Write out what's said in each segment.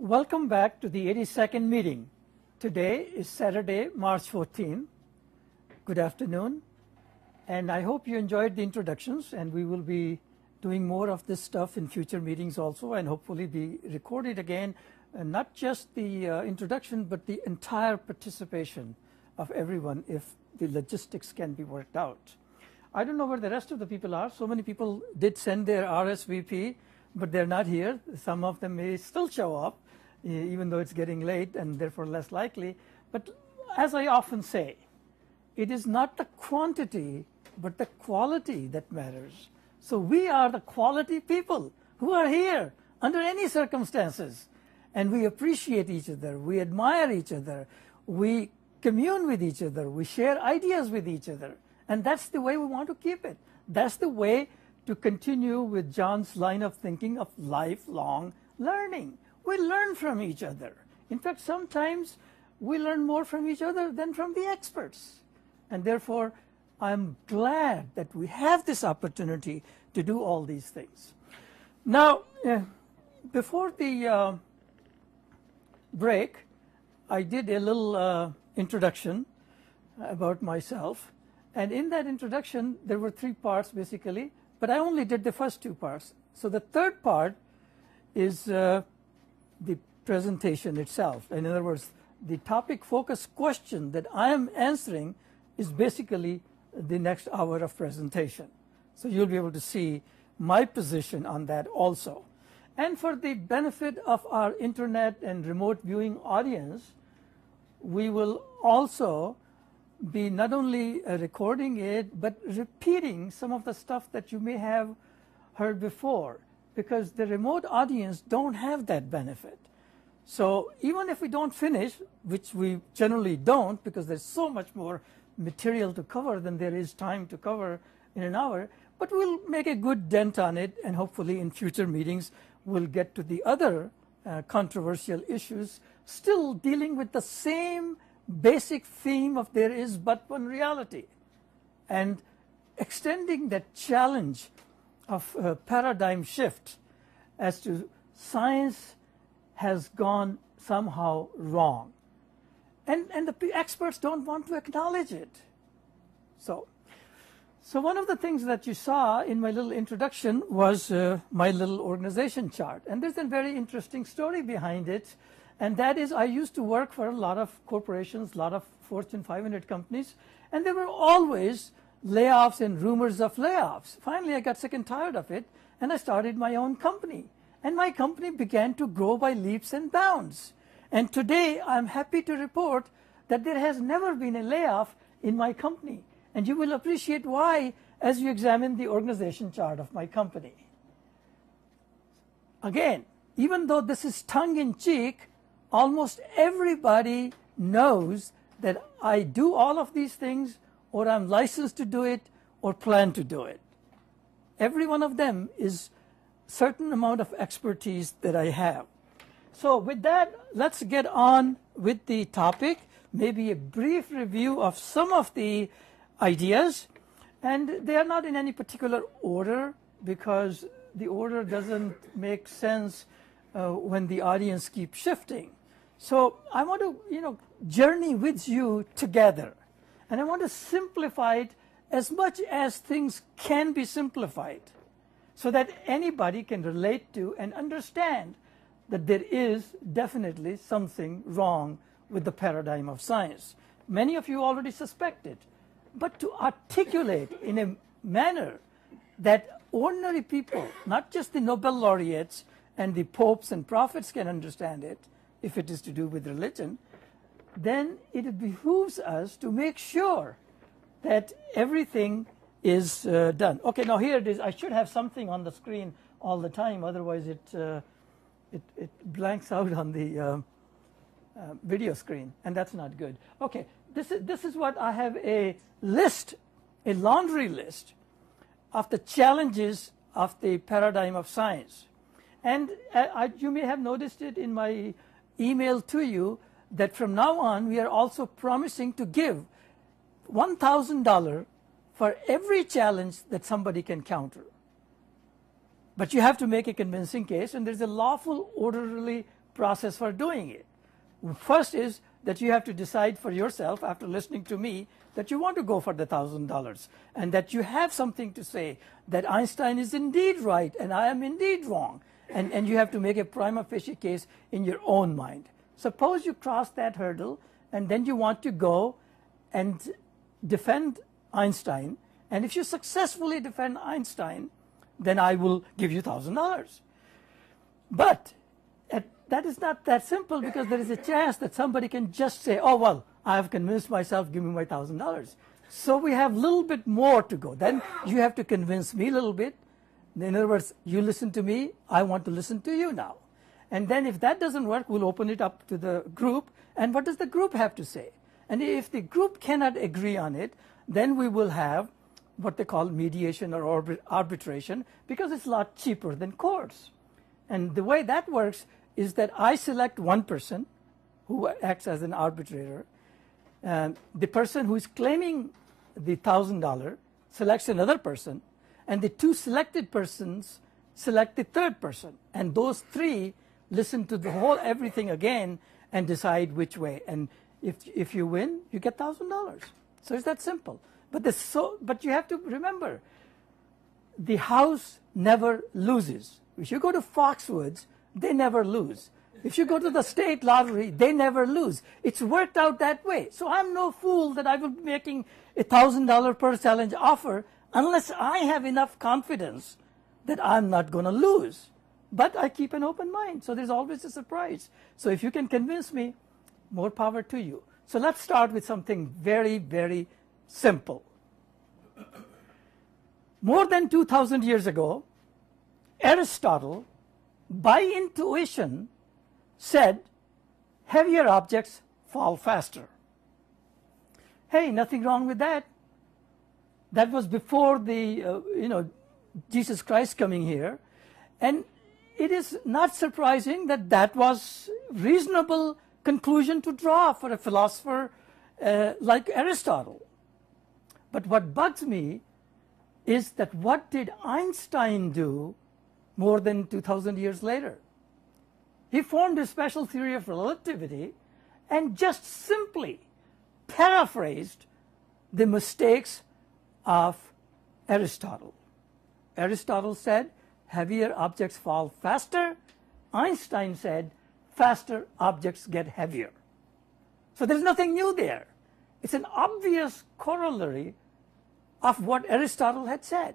Welcome back to the 82nd meeting. Today is Saturday, March 14. Good afternoon, and I hope you enjoyed the introductions, and we will be doing more of this stuff in future meetings also, and hopefully be recorded again, not just the introduction, but the entire participation of everyone if the logistics can be worked out. I don't know where the rest of the people are. So many people did send their RSVP, but they're not here. Some of them may still show up, even though it's getting late and therefore less likely. But as I often say, it is not the quantity, but the quality that matters. So we are the quality people who are here under any circumstances. And we appreciate each other. We admire each other. We commune with each other. We share ideas with each other. And that's the way we want to keep it. That's the way to continue with John's line of thinking of lifelong learning. We learn from each other. In fact, sometimes we learn more from each other than from the experts. And therefore, I'm glad that we have this opportunity to do all these things. Now, before the break, I did a little introduction about myself. And in that introduction, there were 3 parts basically, but I only did the first 2 parts. So the third part is the presentation itself. In other words, the topic focus question that I am answering is basically the next hour of presentation. So you'll be able to see my position on that also. And for the benefit of our internet and remote viewing audience, we will also be not only recording it, but repeating some of the stuff that you may have heard before, because the remote audience don't have that benefit. So even if we don't finish, which we generally don't, because there's so much more material to cover than there is time to cover in an hour, but we'll make a good dent on it, and hopefully in future meetings we'll get to the other controversial issues, still dealing with the same basic theme of there is but one reality, and extending that challenge of a paradigm shift as to science has gone somehow wrong. And the experts don't want to acknowledge it. So one of the things that you saw in my little introduction was my little organization chart. And there's a very interesting story behind it. And that is, I used to work for a lot of corporations, a lot of Fortune 500 companies, and there were always layoffs and rumors of layoffs. Finally, I got sick and tired of it, and I started my own company. And my company began to grow by leaps and bounds. And today, I'm happy to report that there has never been a layoff in my company. And you will appreciate why as you examine the organization chart of my company. Again, even though this is tongue-in-cheek, almost everybody knows that I do all of these things, or I'm licensed to do it, or plan to do it. Every one of them is a certain amount of expertise that I have. So with that, let's get on with the topic, maybe a brief review of some of the ideas. And they are not in any particular order, because the order doesn't make sense when the audience keeps shifting. So I want to, journey with you together. And I want to simplify it as much as things can be simplified, so that anybody can relate to and understand that there is definitely something wrong with the paradigm of science. Many of you already suspect it. But to articulate in a manner that ordinary people, not just the Nobel laureates and the popes and prophets, can understand it, if it is to do with religion, then it behooves us to make sure that everything is done. Okay, now here it is. I should have something on the screen all the time, otherwise it blanks out on the video screen, and that's not good. Okay, this is what I have: a list, a laundry list of the challenges of the paradigm of science. And you may have noticed it in my email to you that from now on we are also promising to give $1,000 for every challenge that somebody can counter. But you have to make a convincing case, and there's a lawful, orderly process for doing it. First is that you have to decide for yourself after listening to me that you want to go for the $1,000 and that you have something to say that Einstein is indeed right and I am indeed wrong. And you have to make a prima facie case in your own mind. Suppose you cross that hurdle and then you want to go and defend Einstein. And if you successfully defend Einstein, then I will give you $1,000. But that is not that simple, because there is a chance that somebody can just say, oh, well, I have convinced myself, give me my $1,000. So we have a little bit more to go. Then you have to convince me a little bit. In other words, you listen to me, I want to listen to you now. And then if that doesn't work, we'll open it up to the group. And what does the group have to say? And if the group cannot agree on it, then we will have what they call mediation or arbitration, because it's a lot cheaper than courts. And the way that works is that I select one person who acts as an arbitrator. The person who is claiming the $1,000 selects another person, and the two selected persons select the third person. And those three listen to the whole everything again and decide which way. And if you win, you get $1,000. So it's that simple. But you have to remember, the house never loses. If you go to Foxwoods, they never lose. If you go to the state lottery, they never lose. It's worked out that way. So I'm no fool that I will be making a $1,000 per challenge offer unless I have enough confidence that I'm not going to lose. But I keep an open mind, so there's always a surprise. So if you can convince me, more power to you. So let's start with something very, very simple. More than 2,000 years ago, Aristotle, by intuition, said heavier objects fall faster. Hey, nothing wrong with that. That was before the, Jesus Christ coming here. And it is not surprising that that was reasonable conclusion to draw for a philosopher like Aristotle. But what bugs me is that what did Einstein do more than 2,000 years later? He formed a special theory of relativity and just simply paraphrased the mistakes of Aristotle. Aristotle said heavier objects fall faster. Einstein said faster objects get heavier. So there's nothing new there. It's an obvious corollary of what Aristotle had said.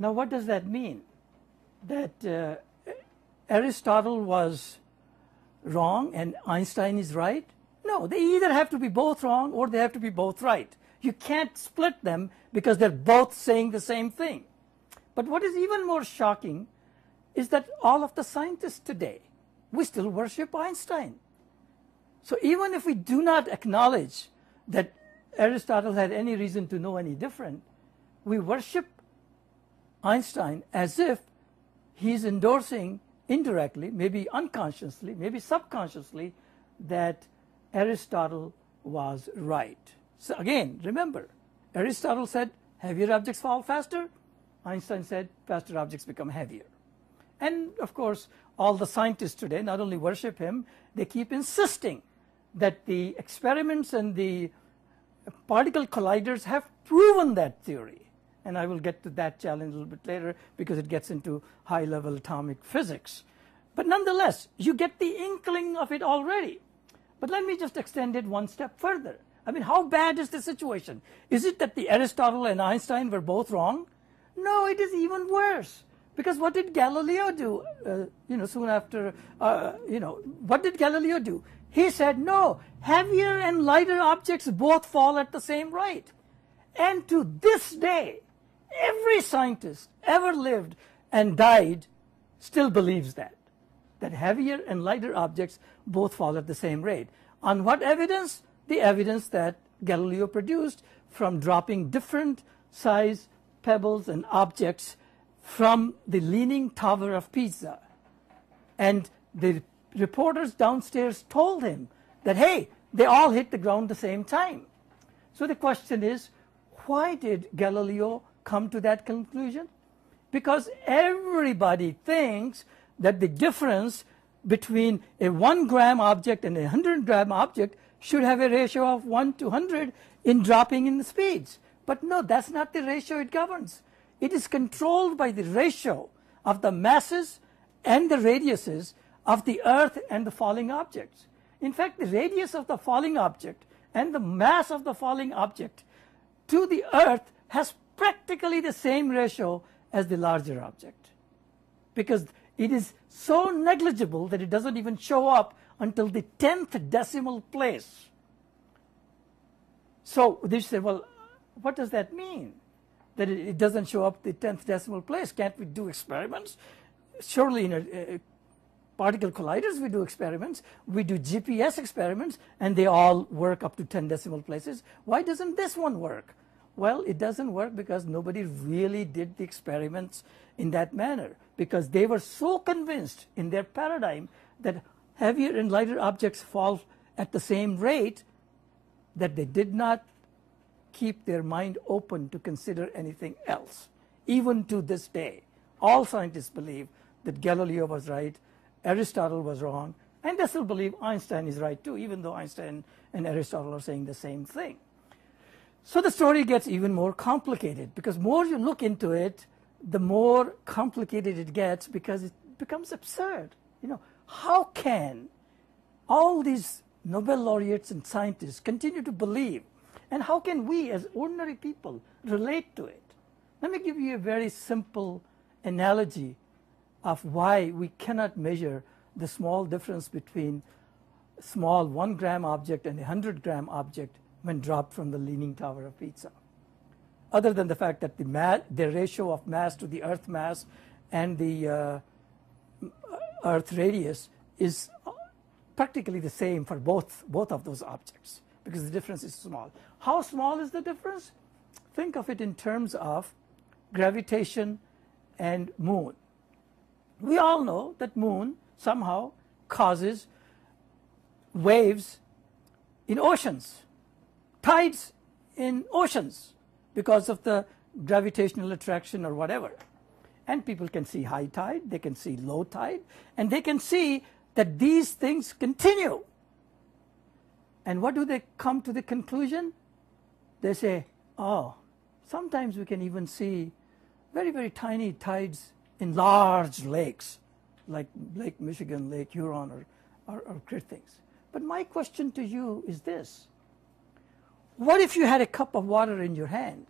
Now, what does that mean? That Aristotle was wrong and Einstein is right? No, they either have to be both wrong or they have to be both right. You can't split them because they're both saying the same thing. But what is even more shocking is that all of the scientists today, we still worship Einstein. So even if we do not acknowledge that Aristotle had any reason to know any different, we worship Einstein as if he's endorsing indirectly, maybe unconsciously, maybe subconsciously, that Aristotle was right. So again, remember, Aristotle said heavier objects fall faster. Einstein said faster objects become heavier. And of course, all the scientists today not only worship him, they keep insisting that the experiments and the particle colliders have proven that theory. And I will get to that challenge a little bit later because it gets into high-level atomic physics. But nonetheless, you get the inkling of it already. But let me just extend it one step further. I mean, how bad is the situation? Is it that the Aristotle and Einstein were both wrong? No, it is even worse. Because what did Galileo do, soon after, what did Galileo do? He said, no, heavier and lighter objects both fall at the same rate. And to this day, every scientist ever lived and died still believes that heavier and lighter objects both fall at the same rate. On what evidence? The evidence that Galileo produced from dropping different size pebbles and objects from the Leaning Tower of Pisa. And the reporters downstairs told him that, hey, they all hit the ground at the same time. So the question is, why did Galileo come to that conclusion? Because everybody thinks that the difference between a 1 gram object and a 100 gram object should have a ratio of 1 to 100 in dropping in the speeds. But no, that's not the ratio it governs. It is controlled by the ratio of the masses and the radiuses of the Earth and the falling objects. In fact, the radius of the falling object and the mass of the falling object to the Earth has practically the same ratio as the larger object, because it is so negligible that it doesn't even show up until the 10th decimal place. So they say, well, what does that mean? That it doesn't show up the 10th decimal place? Can't we do experiments? Surely in particle colliders we do experiments. We do GPS experiments, and they all work up to 10 decimal places. Why doesn't this one work? Well, it doesn't work because nobody really did the experiments in that manner, because they were so convinced in their paradigm that heavier and lighter objects fall at the same rate that they did not keep their mind open to consider anything else. Even to this day, all scientists believe that Galileo was right, Aristotle was wrong, and they still believe Einstein is right too, even though Einstein and Aristotle are saying the same thing. So the story gets even more complicated, because more you look into it, the more complicated it gets, because it becomes absurd. You know, how can all these Nobel laureates and scientists continue to believe, and how can we as ordinary people relate to it? Let me give you a very simple analogy of why we cannot measure the small difference between a small 1 gram object and a 100 gram object when dropped from the Leaning Tower of Pisa. Other than the fact that the ratio of mass to the Earth mass and the Earth radius is practically the same for both of those objects, because the difference is small. How small is the difference? Think of it in terms of gravitation and moon. We all know that moon somehow causes waves in oceans, tides in oceans, because of the gravitational attraction or whatever. And people can see high tide, they can see low tide, and they can see that these things continue. And what do they come to the conclusion? They say, oh, sometimes we can even see very, very tiny tides in large lakes, like Lake Michigan, Lake Huron, or great things. But my question to you is this. What if you had a cup of water in your hand?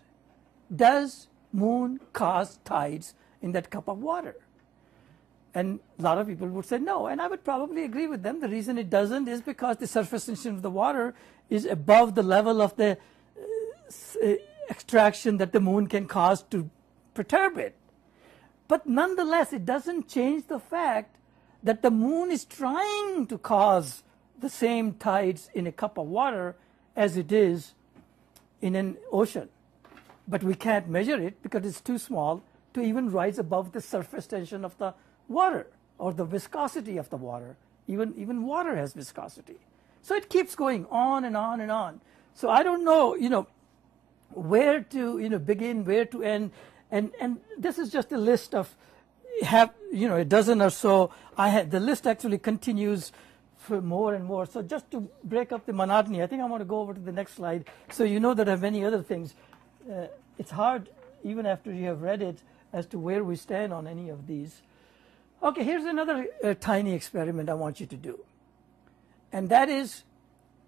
Does moon cause tides in that cup of water? And a lot of people would say no, and I would probably agree with them. The reason it doesn't is because the surface tension of the water is above the level of the extraction that the moon can cause to perturb it. But nonetheless, it doesn't change the fact that the moon is trying to cause the same tides in a cup of water as it is in an ocean. But we can't measure it because it's too small to even rise above the surface tension of the water or the viscosity of the water. Even water has viscosity. So it keeps going on and on and on. So I don't know, where to begin, where to end. And this is just a list of a dozen or so. The list actually continues for more and more. So just to break up the monotony, I think I want to go over to the next slide. So you know that I have many other things. It's hard, even after you have read it, as to where we stand on any of these. Okay, here's another tiny experiment I want you to do. And that is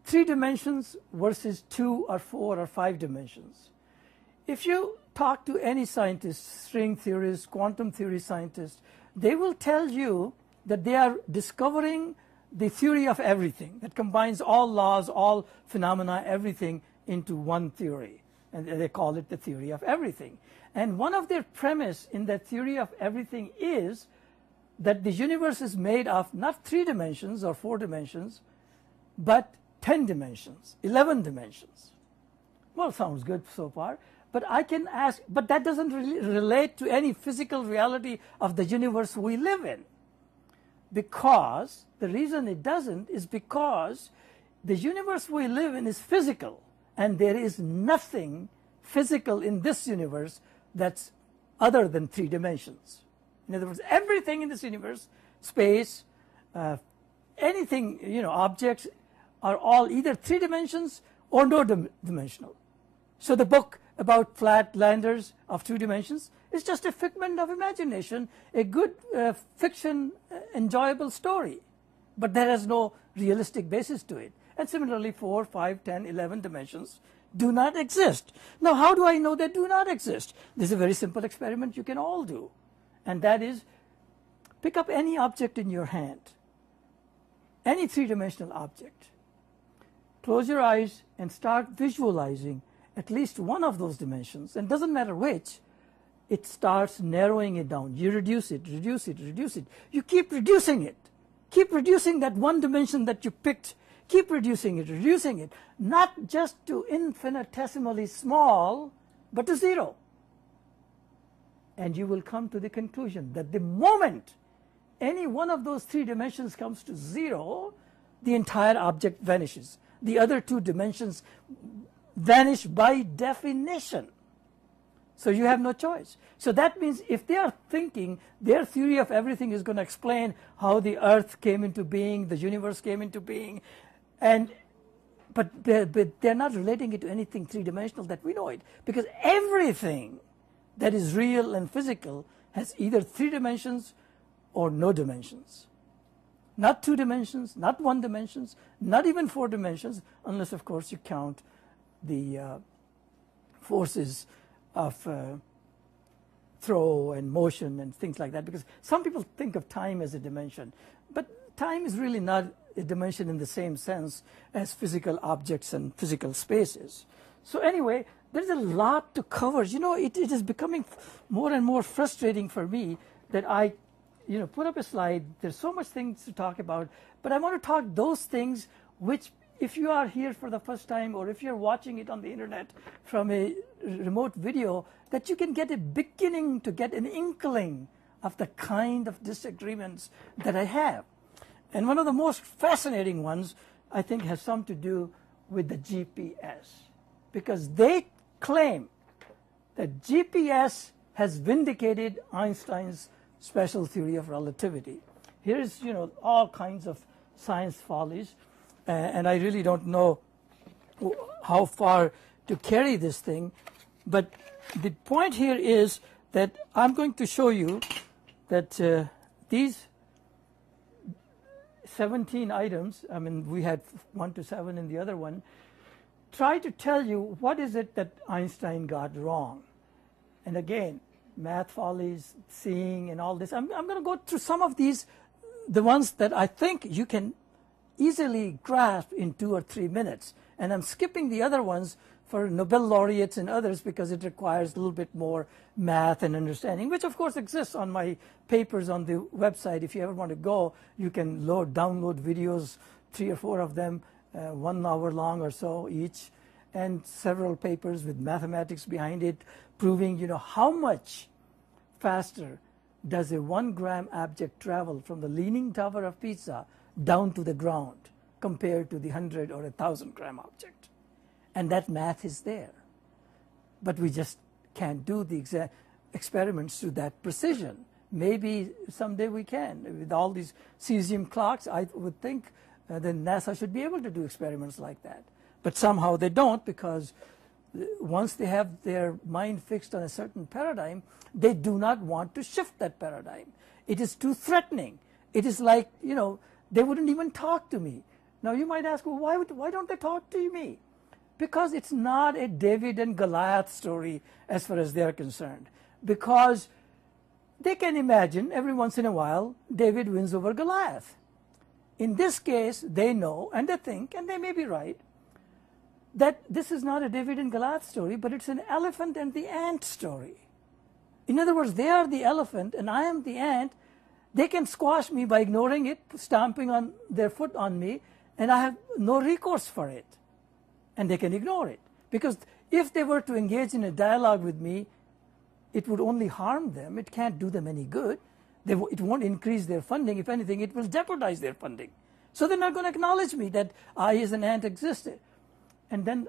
3 dimensions versus 2 or 4 or 5 dimensions. If you talk to any scientist, string theorist, quantum theory scientist, they will tell you that they are discovering the theory of everything that combines all laws, all phenomena, everything into one theory. And they call it the theory of everything. And one of their premise in that theory of everything is that the universe is made of not 3 dimensions or 4 dimensions, but 10 dimensions, 11 dimensions. Well, sounds good so far. But I can ask, but that doesn't really relate to any physical reality of the universe we live in. Because the reason it doesn't is because the universe we live in is physical, and there is nothing physical in this universe that's other than 3 dimensions. In other words, everything in this universe, space, anything, objects are all either 3 dimensions or no dimensional. So the book about flat landers of 2 dimensions is just a figment of imagination, a good fiction, enjoyable story, but there has no realistic basis to it. And similarly, 4, 5, 10, 11 dimensions do not exist. Now, how do I know they do not exist? This is a very simple experiment you can all do, and that is pick up any object in your hand, any 3-dimensional object. Close your eyes and start visualizing at least one of those dimensions, and doesn't matter which, it starts narrowing it down. You reduce it, reduce it, reduce it. You keep reducing it. Keep reducing that one dimension that you picked. Keep reducing it, not just to infinitesimally small, but to 0. And you will come to the conclusion that the moment any one of those 3 dimensions comes to 0, the entire object vanishes. The other 2 dimensions vanish by definition. So you have no choice. So that means if they are thinking their theory of everything is going to explain how the earth came into being, the universe came into being, but they're not relating it to anything 3-dimensional that we know it, because everything that is real and physical has either 3 dimensions or no dimensions. Not 2 dimensions, not 1 dimensions, not even 4 dimensions, unless of course you count the forces of throw and motion and things like that, because some people think of time as a dimension, but time is really not a dimension in the same sense as physical objects and physical spaces. So anyway, there's a lot to cover. It is becoming more and more frustrating for me that I put up a slide. There's so much things to talk about, but I want to talk those things which, if you are here for the first time or if you're watching it on the internet from a remote video, that you can get a beginning to get an inkling of the kind of disagreements that I have. And one of the most fascinating ones, I think, has something to do with the GPS, because they claim that GPS has vindicated Einstein's special theory of relativity. Here's, all kinds of science follies, and I really don't know how far to carry this thing, but the point here is that I'm going to show you that these 17 items, I mean, we had 1 to 7 in the other one, try to tell you what is it that Einstein got wrong. And again, math follies, seeing, and all this. I'm going to go through some of these, the ones that I think you can easily grasp in 2 or 3 minutes. And I'm skipping the other ones for Nobel laureates and others because it requires a little bit more math and understanding, which of course exists on my papers on the website. If you ever want to go, you can download videos, 3 or 4 of them, 1 hour long or so each, and several papers with mathematics behind it, proving how much faster does a 1-gram object travel from the Leaning Tower of Pisa down to the ground compared to the 100 or 1,000-gram object. And that math is there, but we just can't do the exact experiments to that precision. Maybe someday we can. With all these cesium clocks, I would think then NASA should be able to do experiments like that. But somehow they don't, because once they have their mind fixed on a certain paradigm, they do not want to shift that paradigm. It is too threatening. It is like, they wouldn't even talk to me. Now you might ask, well, why don't they talk to me? Because it's not a David and Goliath story as far as they're concerned. Because they can imagine every once in a while David wins over Goliath. In this case, they know and they think, and they may be right, that this is not a David and Goliath story, but it's an elephant and the ant story. In other words, they are the elephant and I am the ant. They can squash me by ignoring it, stamping on their foot on me, and I have no recourse for it. And they can ignore it. Because if they were to engage in a dialogue with me, it would only harm them. It can't do them any good. It won't increase their funding. If anything, it will jeopardize their funding. So they're not going to acknowledge me that I as an ant existed. And then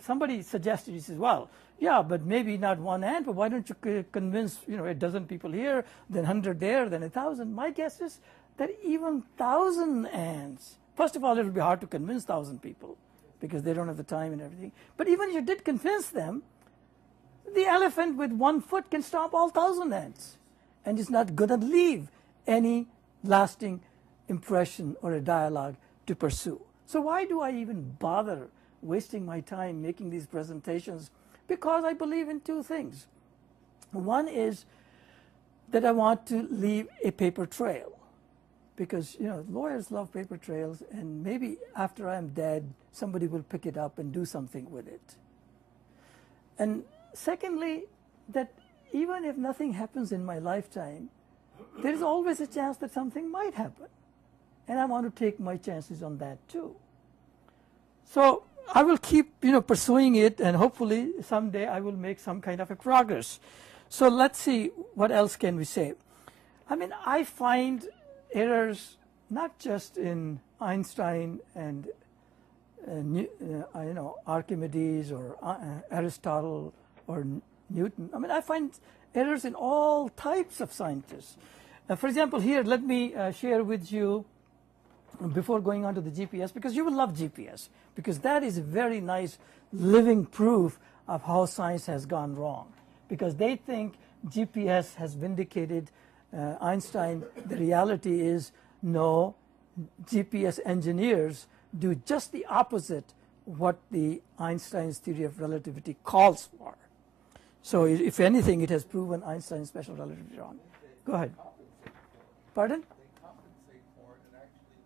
somebody suggested, he says, well, Yeah, but maybe not one ant, but why don't you convince, a dozen people here, then 100 there, then 1,000? My guess is that even 1,000 ants, first of all, it'll be hard to convince 1,000 people because they don't have the time and everything. But even if you did convince them, the elephant with 1 foot can stop all 1,000 ants. And it's not going to leave any lasting impression or a dialogue to pursue. So why do I even bother wasting my time making these presentations? Because I believe in two things. One is that I want to leave a paper trail. Because, lawyers love paper trails, and maybe after I'm dead, somebody will pick it up and do something with it. And secondly, that even if nothing happens in my lifetime, there is always a chance that something might happen. And I want to take my chances on that too. So I will keep, pursuing it, and hopefully someday I will make some kind of a progress. So let's see, what else can we say? I find errors not just in Einstein and Archimedes or Aristotle or Newton. I find errors in all types of scientists. For example, here, let me share with you, before going on to the GPS, because you will love GPS, because that is a very nice living proof of how science has gone wrong. Because they think GPS has vindicated Einstein. The reality is, no, GPS engineers do just the opposite what the Einstein's theory of relativity calls for. So if anything, it has proven Einstein's special relativity wrong. Go ahead. Pardon? They compensate for it, and actually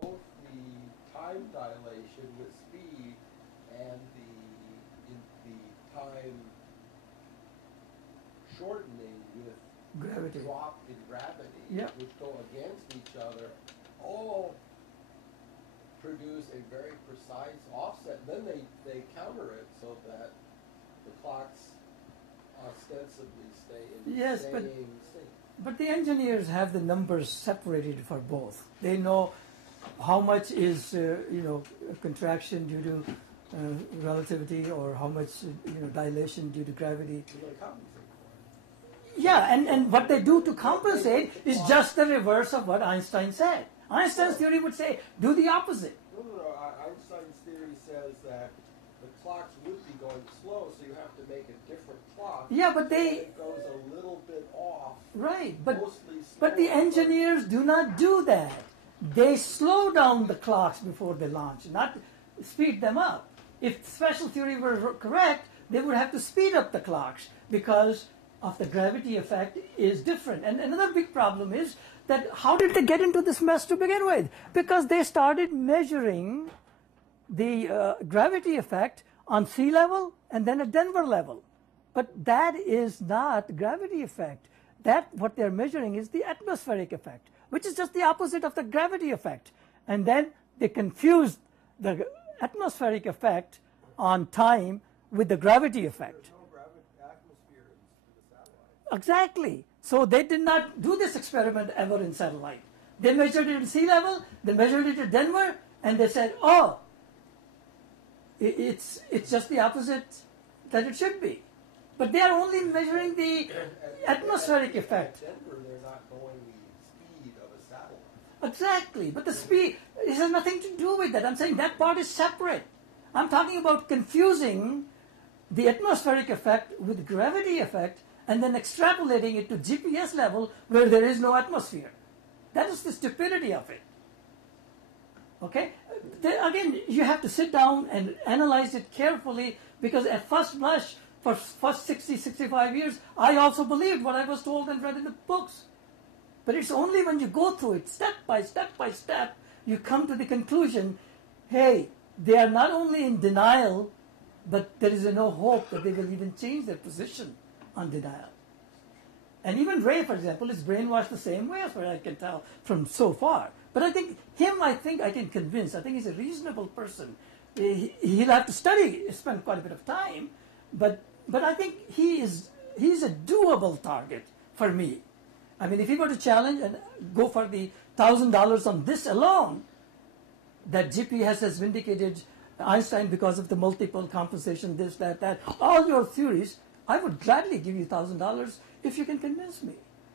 both the time dilation with speed and the time shortening with gravity, drop in gravity, yeah, which go against each other, all produce a very precise offset. Then they counter it so that the clocks ostensibly stay in the yes, same sync. But the engineers have the numbers separated for both. They know how much is contraction due to relativity, or how much dilation due to gravity. Yeah, and what they do to compensate is just the reverse of what Einstein said. Einstein's theory would say, do the opposite. No. Einstein's theory says that the clocks would be going slow, so you have to make a different clock. Yeah, but it goes a little bit off. Right, but the engineers do not do that. They slow down the clocks before they launch, not speed them up. If special theory were correct, they would have to speed up the clocks because of the gravity effect is different. And another big problem is that how did they get into this mess to begin with? Because they started measuring the gravity effect on sea level and then at Denver level. But that is not gravity effect. That what they're measuring is the atmospheric effect, which is just the opposite of the gravity effect. And then they confused the atmospheric effect on time with the gravity effect. Exactly. So they did not do this experiment ever in satellite. They measured it at sea level, they measured it at Denver, and they said, oh, it's just the opposite that it should be. But they are only measuring the atmospheric effect. At Denver, they're not going the speed of a satellite. Exactly. But the speed, it has nothing to do with that. I'm saying that part is separate. I'm talking about confusing the atmospheric effect with gravity effect and then extrapolating it to GPS level where there is no atmosphere. That is the stupidity of it. Okay? Again, you have to sit down and analyze it carefully, because at first blush, for first 60, 65 years, I also believed what I was told and read in the books. But it's only when you go through it step by step by step, you come to the conclusion, hey, they are not only in denial, but there is no hope that they will even change their position on denial. And even Ray, for example, is brainwashed the same way, as far as I can tell from so far. But I think I can convince. I think he's a reasonable person. He'll have to study, spend quite a bit of time, but I think he's a doable target for me. I mean, if he were to challenge and go for the $1,000 on this alone, that GPS has vindicated Einstein because of the multiple compensation, this, that, all your theories, I would gladly give you $1,000 if you can convince me,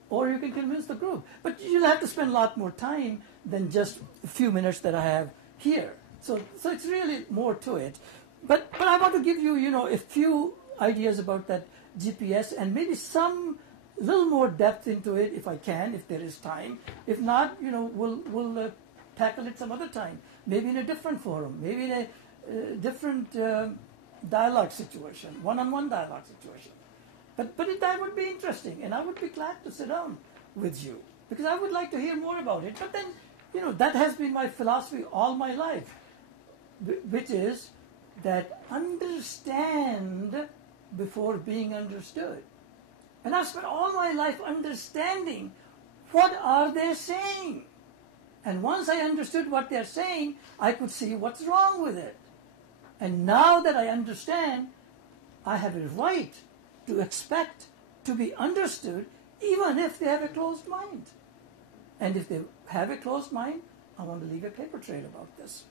or you can convince the group. But you'll have to spend a lot more time than just a few minutes that I have here. So it's really more to it. But I want to give you, a few ideas about that GPS and maybe some little more depth into it if I can, if there is time. If not, we'll tackle it some other time. Maybe in a different forum, maybe in a different dialogue situation, one-on-one dialogue situation. But that would be interesting, and I would be glad to sit down with you because I would like to hear more about it. But then, that has been my philosophy all my life, which is that understand before being understood. And I've spent all my life understanding what are they saying. And once I understood what they're saying, I could see what's wrong with it. And now that I understand, I have a right to expect to be understood even if they have a closed mind. And if they have a closed mind, I want to leave a paper trail about this.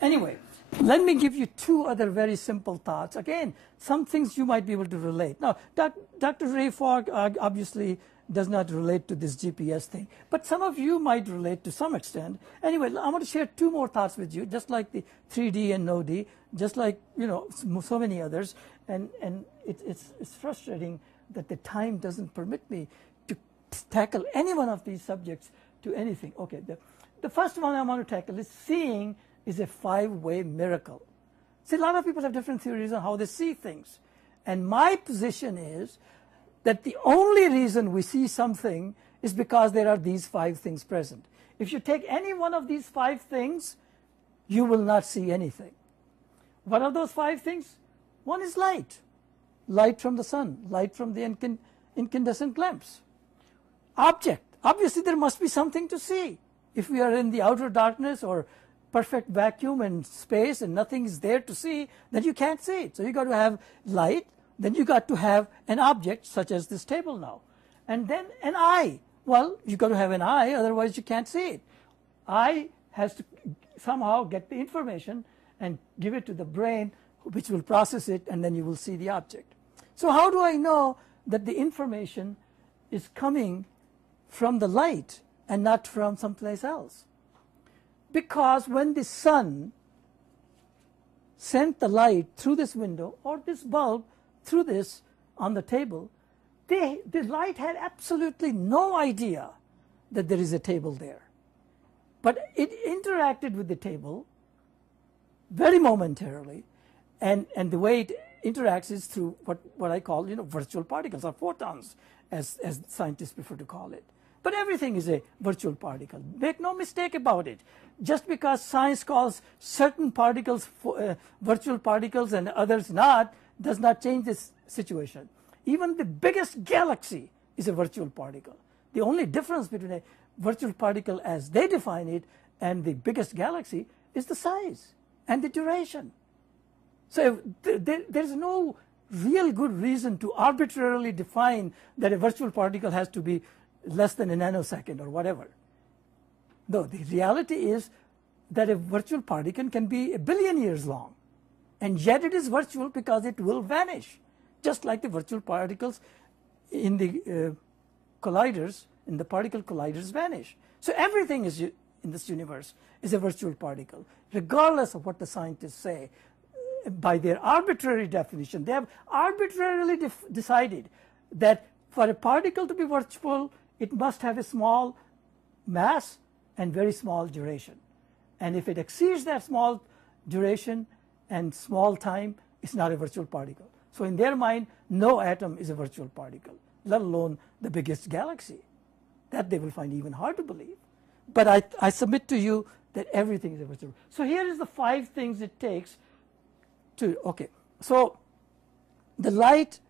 Anyway, let me give you two other very simple thoughts. Again, some things you might be able to relate. Now, Dr. Ray Fogg obviously does not relate to this GPS thing, but some of you might relate to some extent. Anyway, I want to share two more thoughts with you, just like the 3D and no D, just like so many others. And it's frustrating that the time doesn't permit me to tackle any one of these subjects to anything. Okay, the first one I want to tackle is seeing is a five-way miracle. See, a lot of people have different theories on how they see things. And my position is that the only reason we see something is because there are these five things present. If you take any one of these five things, you will not see anything. What are those five things? One is light. Light from the sun, light from the incandescent lamps. Object. Obviously, there must be something to see. If we are in the outer darkness or perfect vacuum and space and nothing is there to see, then you can't see it. So you got to have light, then you got to have an object such as this table now. And then an eye. Well, you got to have an eye, otherwise you can't see it. Eye has to somehow get the information and give it to the brain, which will process it, and then you will see the object. So how do I know that the information is coming from the light and not from someplace else? Because when the sun sent the light through this window or this bulb through this on the table, the light had absolutely no idea that there is a table there. But it interacted with the table very momentarily, and the way it interacts is through what I call virtual particles or photons, as scientists prefer to call it. But everything is a virtual particle. Make no mistake about it. Just because science calls certain particles virtual particles and others not, does not change this situation. Even the biggest galaxy is a virtual particle. The only difference between a virtual particle as they define it and the biggest galaxy is the size and the duration. So there's no real good reason to arbitrarily define that a virtual particle has to be less than a nanosecond or whatever. No, the reality is that a virtual particle can be 1 billion years long, and yet it is virtual because it will vanish, just like the virtual particles in the colliders, in the particle colliders vanish. So everything is in this universe is a virtual particle, regardless of what the scientists say. By their arbitrary definition, they have arbitrarily decided that for a particle to be virtual, it must have a small mass and very small duration. And if it exceeds that small duration and small time, it's not a virtual particle. So in their mind, no atom is a virtual particle, let alone the biggest galaxy. That they will find even hard to believe. But I submit to you that everything is a virtual. So here is the 5 things it takes to, okay. So the light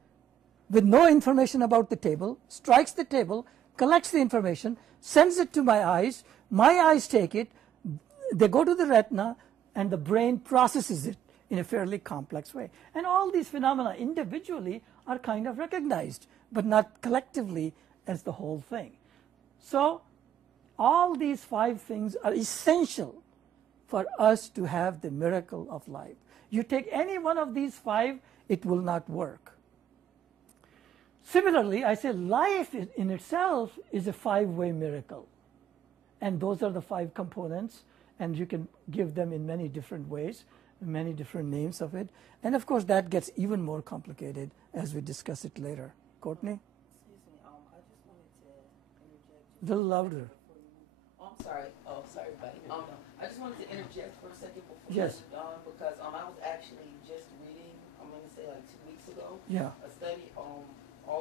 with no information about the table strikes the table, collects the information, sends it to my eyes take it, they go to the retina, and the brain processes it in a fairly complex way. And all these phenomena individually are kind of recognized, but not collectively as the whole thing. So all these 5 things are essential for us to have the miracle of life. You take any one of these 5, it will not work. Similarly, I say life in itself is a 5-way miracle. And those are the 5 components, and you can give them in many different ways, many different names of it. And of course, that gets even more complicated as we discuss it later. Courtney? Excuse me, I just wanted to interject. A little louder. Oh, I'm sorry. Oh, sorry, buddy. I just wanted to interject for a second before Yes. you move on, because I was actually just reading, I'm going to say like 2 weeks ago, Yeah. a study all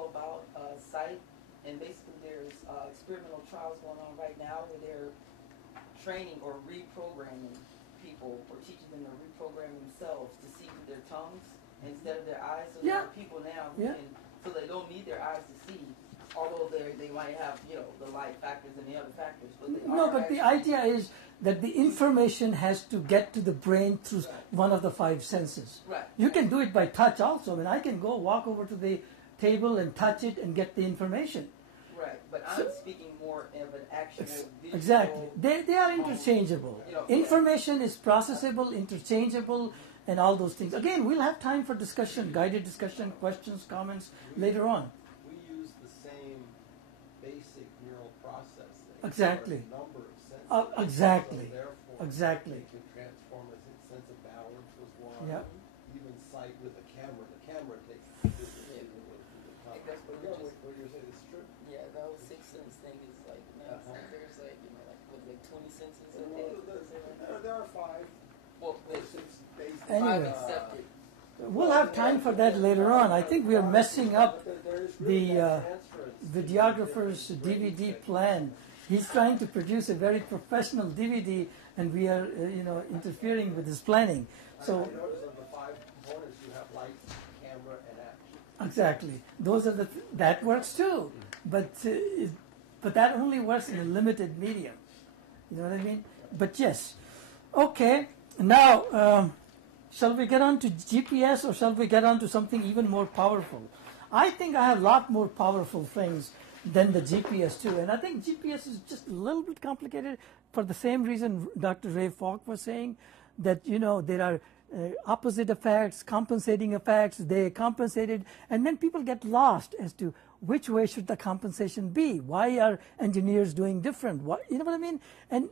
about sight, and basically there's experimental trials going on right now where they're training or reprogramming people or teaching them to reprogram themselves to see through their tongues instead of their eyes. So there are people now who can, so they don't need their eyes to see, although they might have, you know, the light factors and the other factors. But they No, but the idea is that the information has to get to the brain through one of the 5 senses. Right. You can do it by touch also. I mean, I can go walk over to the table and touch it and get the information. Right, but I'm speaking more of an actual visual. Exactly. They are interchangeable. You know, Information is processable, interchangeable, and all those things. Again, we'll have time for discussion, guided discussion, questions, comments later on. We use the same basic neural processing. Exactly. For a number of senses. Exactly. So therefore, Exactly. They can transform a sense of balance was one. Yep. Even sight with a camera. The camera takes the physics even with the camera. That's what Yeah, you just- what you're saying is true. Yeah, the whole 6 sense thing is like, there's like, you know, like 20 senses a day. There are 5. Well, Anyway. 5 accepted. We'll have time for that later on. I think we are messing up the videographer's DVD plan. He's trying to produce a very professional DVD, and we are, interfering with his planning. So I noticed of the 5 components, you have light, camera, and action. exactly, those are that works too, but that only works in a limited medium. You know what I mean? But yes, okay. Now, shall we get on to GPS, or shall we get on to something even more powerful? I think I have a lot more powerful things than the GPS too, and I think GPS is just a little bit complicated for the same reason Dr. Ray Falk was saying, that there are opposite effects, compensating effects. They compensated, and then people get lost as to which way should the compensation be. Why are engineers doing different? You know what I mean? And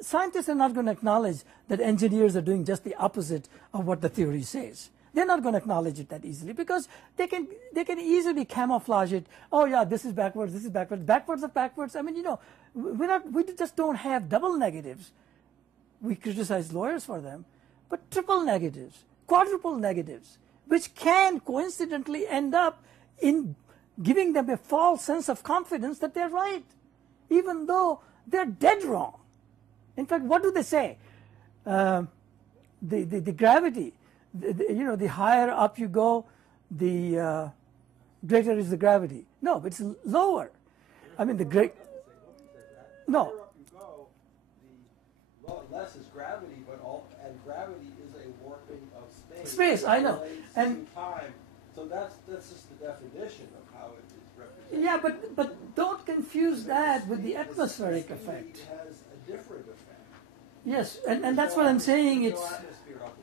scientists are not going to acknowledge that engineers are doing just the opposite of what the theory says. They're not going to acknowledge it that easily, because they can easily camouflage it. Oh yeah, this is backwards. This is backwards. Backwards of backwards. I mean, we just don't have double negatives. We criticize lawyers for them, but triple negatives, quadruple negatives, which can coincidentally end up in giving them a false sense of confidence that they're right, even though they're dead wrong. In fact, what do they say? The gravity, the higher up you go, the greater is the gravity. No, it's lower. I mean, the great. No. The higher up you go, the less is gravity, and gravity is a warping of space. Space, I know. And time. So that's just the definition of how it is represented. Yeah, but don't confuse that with the atmospheric effect. It has a different effect. Yes, and that's what I'm saying. There's It's no atmosphere up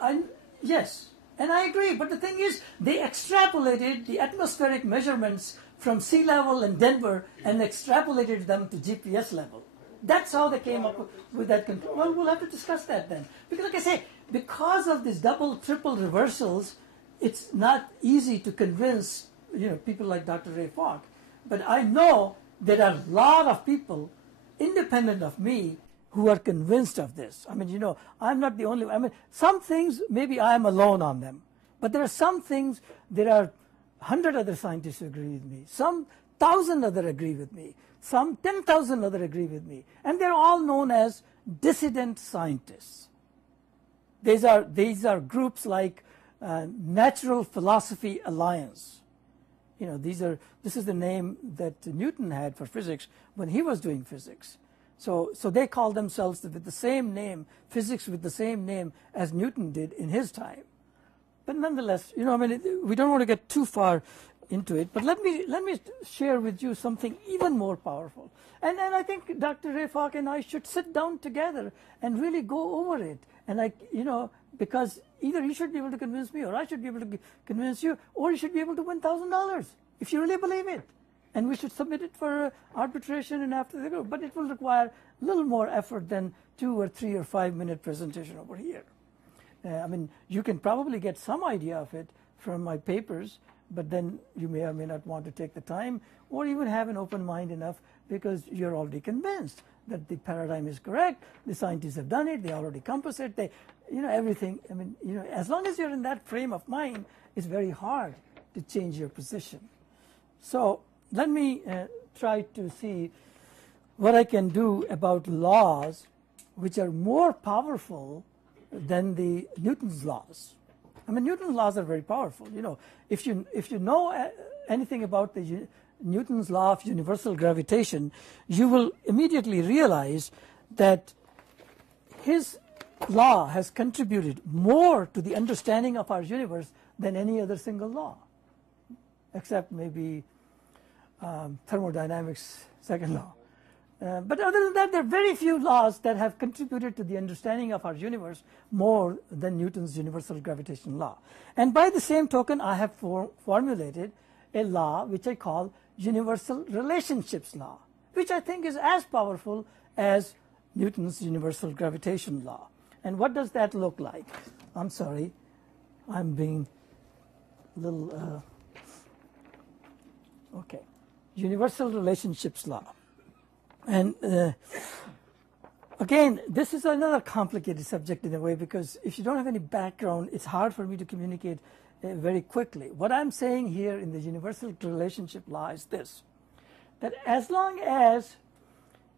in space. yes, and I agree. But the thing is, they extrapolated the atmospheric measurements from sea level in Denver and extrapolated them to GPS level. That's how they came up with that conclusion. Well, we'll have to discuss that then. Because like I say, because of these double, triple reversals, it's not easy to convince people like Dr. Ray Falk. But I know there are a lot of people, independent of me, who are convinced of this. I mean, I'm not the only one. I mean, some things, maybe I am alone on them. But there are some things, there are 100 other scientists who agree with me. Some 1,000 other agree with me. Some 10,000 other agree with me. And they're all known as dissident scientists. These are groups like Natural Philosophy Alliance. This is the name that Newton had for physics when he was doing physics. So they call themselves with the same name, physics with the same name as Newton did in his time. But nonetheless, we don't want to get too far into it. But let me share with you something even more powerful. And I think Dr. Ray Falk and I should sit down together and really go over it. And because either you should be able to convince me, or I should be able to convince you, or you should be able to win $1,000 if you really believe it. And we should submit it for arbitration and after the group. But it will require a little more effort than 2 or 3 or 5 minute presentation over here. I mean, you can probably get some idea of it from my papers, but then you may or may not want to take the time or even have an open mind enough because you're already convinced that the paradigm is correct. The scientists have done it. They already compass it. They, everything. I mean, as long as you're in that frame of mind, it's very hard to change your position. So let me try to see what I can do about laws which are more powerful than the Newton's laws. I mean, Newton's laws are very powerful. If you know anything about the Newton's law of universal gravitation, you will immediately realize that his law has contributed more to the understanding of our universe than any other single law, except maybe thermodynamics' second law. But other than that, there are very few laws that have contributed to the understanding of our universe more than Newton's universal gravitation law. And by the same token, I have formulated a law which I call universal relationships law, which I think is as powerful as Newton's universal gravitation law. And what does that look like? I'm sorry, I'm being a little, okay. Universal relationships law. And again, this is another complicated subject in a way, because if you don't have any background, it's hard for me to communicate very quickly. What I'm saying here in the universal relationship law is this, that as long as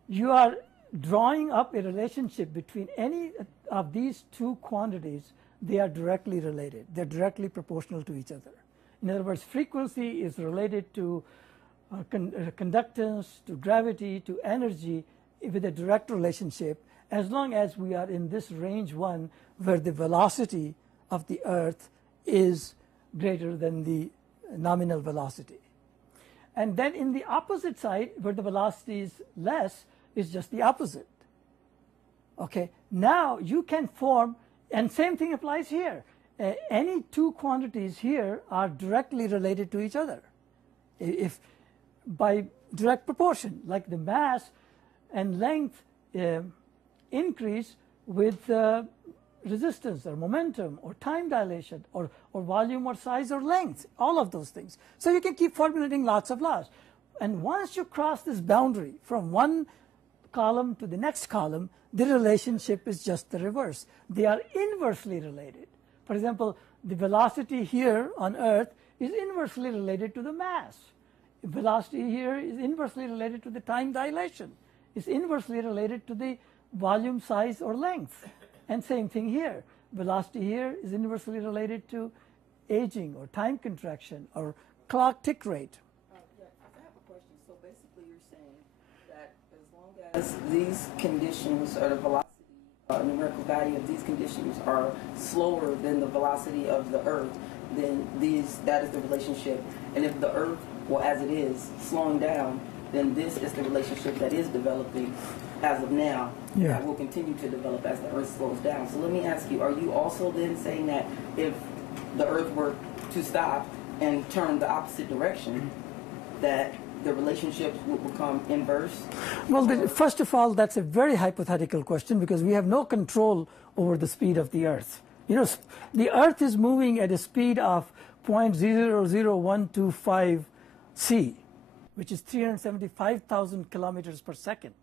you are drawing up a relationship between any of these two quantities, they are directly related. They're directly proportional to each other. In other words, frequency is related to conductance, to gravity, to energy, with a direct relationship, as long as we are in this range 1 where the velocity of the Earth is greater than the nominal velocity. And then in the opposite side, where the velocity is less, is just the opposite. Okay, now you can form, and same thing applies here. Any two quantities here are directly related to each other. If by direct proportion, like the mass and length increase with resistance or momentum or time dilation or volume or size or length, all of those things. So you can keep formulating lots of laws. And once you cross this boundary from one column to the next column, the relationship is just the reverse. They are inversely related. For example, the velocity here on Earth is inversely related to the mass. Velocity here is inversely related to the time dilation. It's inversely related to the volume, size, or length. And same thing here. Velocity here is inversely related to aging or time contraction or clock tick rate. Yeah, I have a question. So basically you're saying that as long as these conditions or the velocity, numerical value of these conditions are slower than the velocity of the Earth, then that is the relationship. And if the Earth, well, as it is, slowing down, then this is the relationship that is developing as of now, that will continue to develop as the Earth slows down. So let me ask you, are you also then saying that if the Earth were to stop and turn the opposite direction, that the relationships will become inverse? Well, first of all, that's a very hypothetical question, because we have no control over the speed of the Earth. The Earth is moving at a speed of 0.000125 c, which is 375,000 kilometers per second.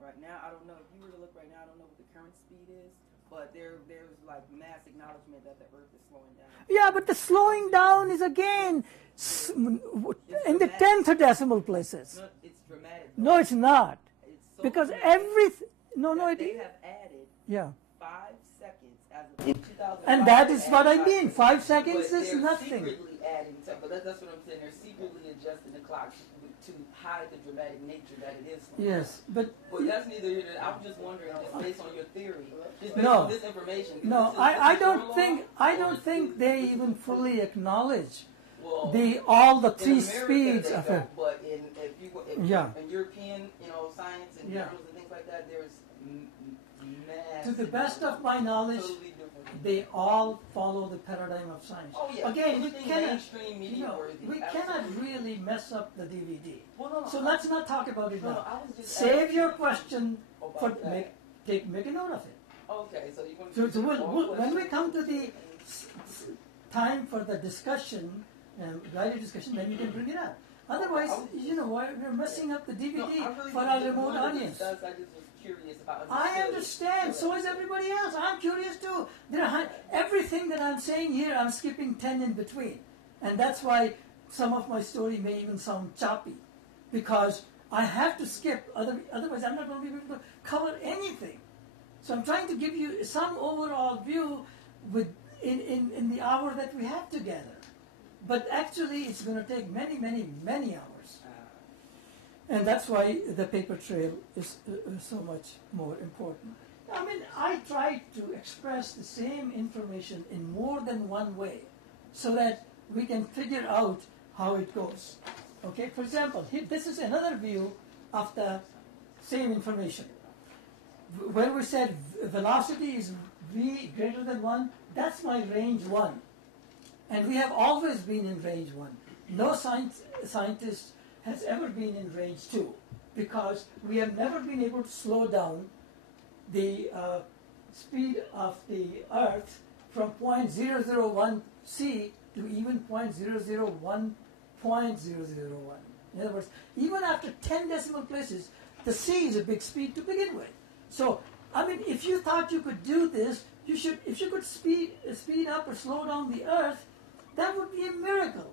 Right now, I don't know. If you were to look right now, I don't know what the current speed is, but there's like mass acknowledgement that the Earth is slowing down. Yeah, but the slowing down is again in the 10th decimal places. No, it's dramatic. No, it's not. It's so Because dramatic they have added 5 seconds as of in 2005. And that is what I mean. 5 seconds is nothing. Secretly adding something, but that's what I'm saying. They're secretly adjusting the clock to hide the dramatic nature that it is. Yes, but that's neither here nor there. I'm just wondering, just based on your theory, just based No. on this information. no, I don't think they even fully acknowledge Well, all the in three America speeds they of don't, it. but in Yeah. European, science and Yeah. journals and things like that, there's To massive. the best of my knowledge, Totally different. they all follow the paradigm of science. Oh yeah. Again, we Anything cannot, mainstream media worthy. we cannot absolutely. really mess up the DVD. Well, no, So let's not talk about it no, now. I was just Save asking your question about for that. make a note of it. Okay, so you're going to. So when we come to the time for the discussion, writer discussion, then you can bring it up. Otherwise, we're messing up the DVD No, I really for our didn't remote know what audience. this does. I just was curious about. I understand. So is everybody else. I'm curious too. Everything that I'm saying here, I'm skipping 10 in between. And that's why some of my story may even sound choppy. Because I have to skip, otherwise I'm not going to be able to cover anything. So I'm trying to give you some overall view in the hour that we have together. But actually it's going to take many, many, many hours. And that's why the paper trail is so much more important. I mean, I try to express the same information in more than one way so that we can figure out how it goes. Okay, for example, this is another view of the same information. When we said velocity is v greater than 1, that's my range 1. And we have always been in range 1. No scientist has ever been in range 2 because we have never been able to slow down the speed of the Earth from 0.001 c to even 0.001.001. In other words, even after 10 decimal places, the c is a big speed to begin with. So, I mean, if you thought you could do this, if you could speed up or slow down the Earth, that would be a miracle.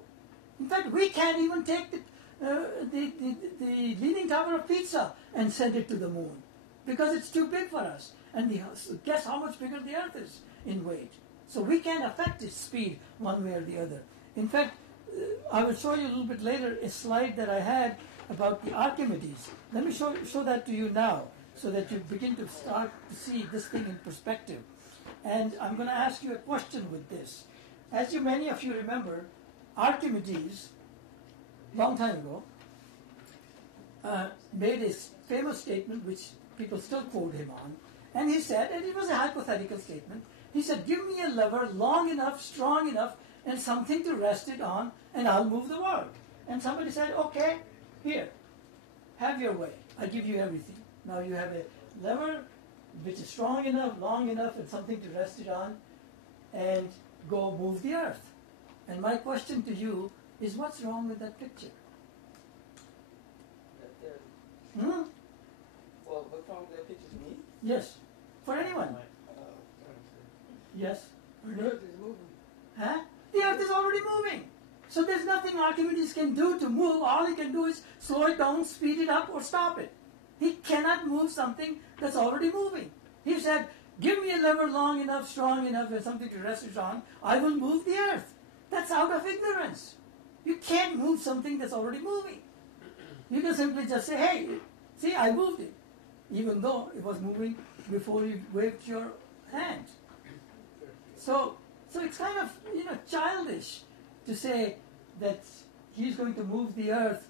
In fact, we can't even take the Leaning Tower of Pisa and send it to the moon because it's too big for us. And guess how much bigger the Earth is in weight. So we can't affect its speed one way or the other. In fact, I will show you a little bit later a slide that I had about the Archimedes. Let me show that to you now so that you begin to start to see this thing in perspective. And I'm going to ask you a question with this. As many of you remember, Archimedes, long time ago, made a famous statement which people still quote him on. And he said, and it was a hypothetical statement, he said, give me a lever long enough, strong enough, and something to rest it on, and I'll move the world. And somebody said, okay, here, have your way. I give you everything. Now you have a lever which is strong enough, long enough, and something to rest it on, and go move the earth. And my question to you is, what's wrong with that picture? Hmm? Well, what's wrong with that picture to me? Yes. For anyone. Yes. The earth is moving. Huh? The earth is already moving. So there's nothing Archimedes can do to move. All he can do is slow it down, speed it up, or stop it. He cannot move something that's already moving. He said, give me a lever long enough, strong enough, and something to rest it on. I will move the earth. That's out of ignorance. You can't move something that's already moving. You can simply just say, hey, see, I moved it. Even though it was moving before you waved your hand. So it's kind of, childish to say that he's going to move the earth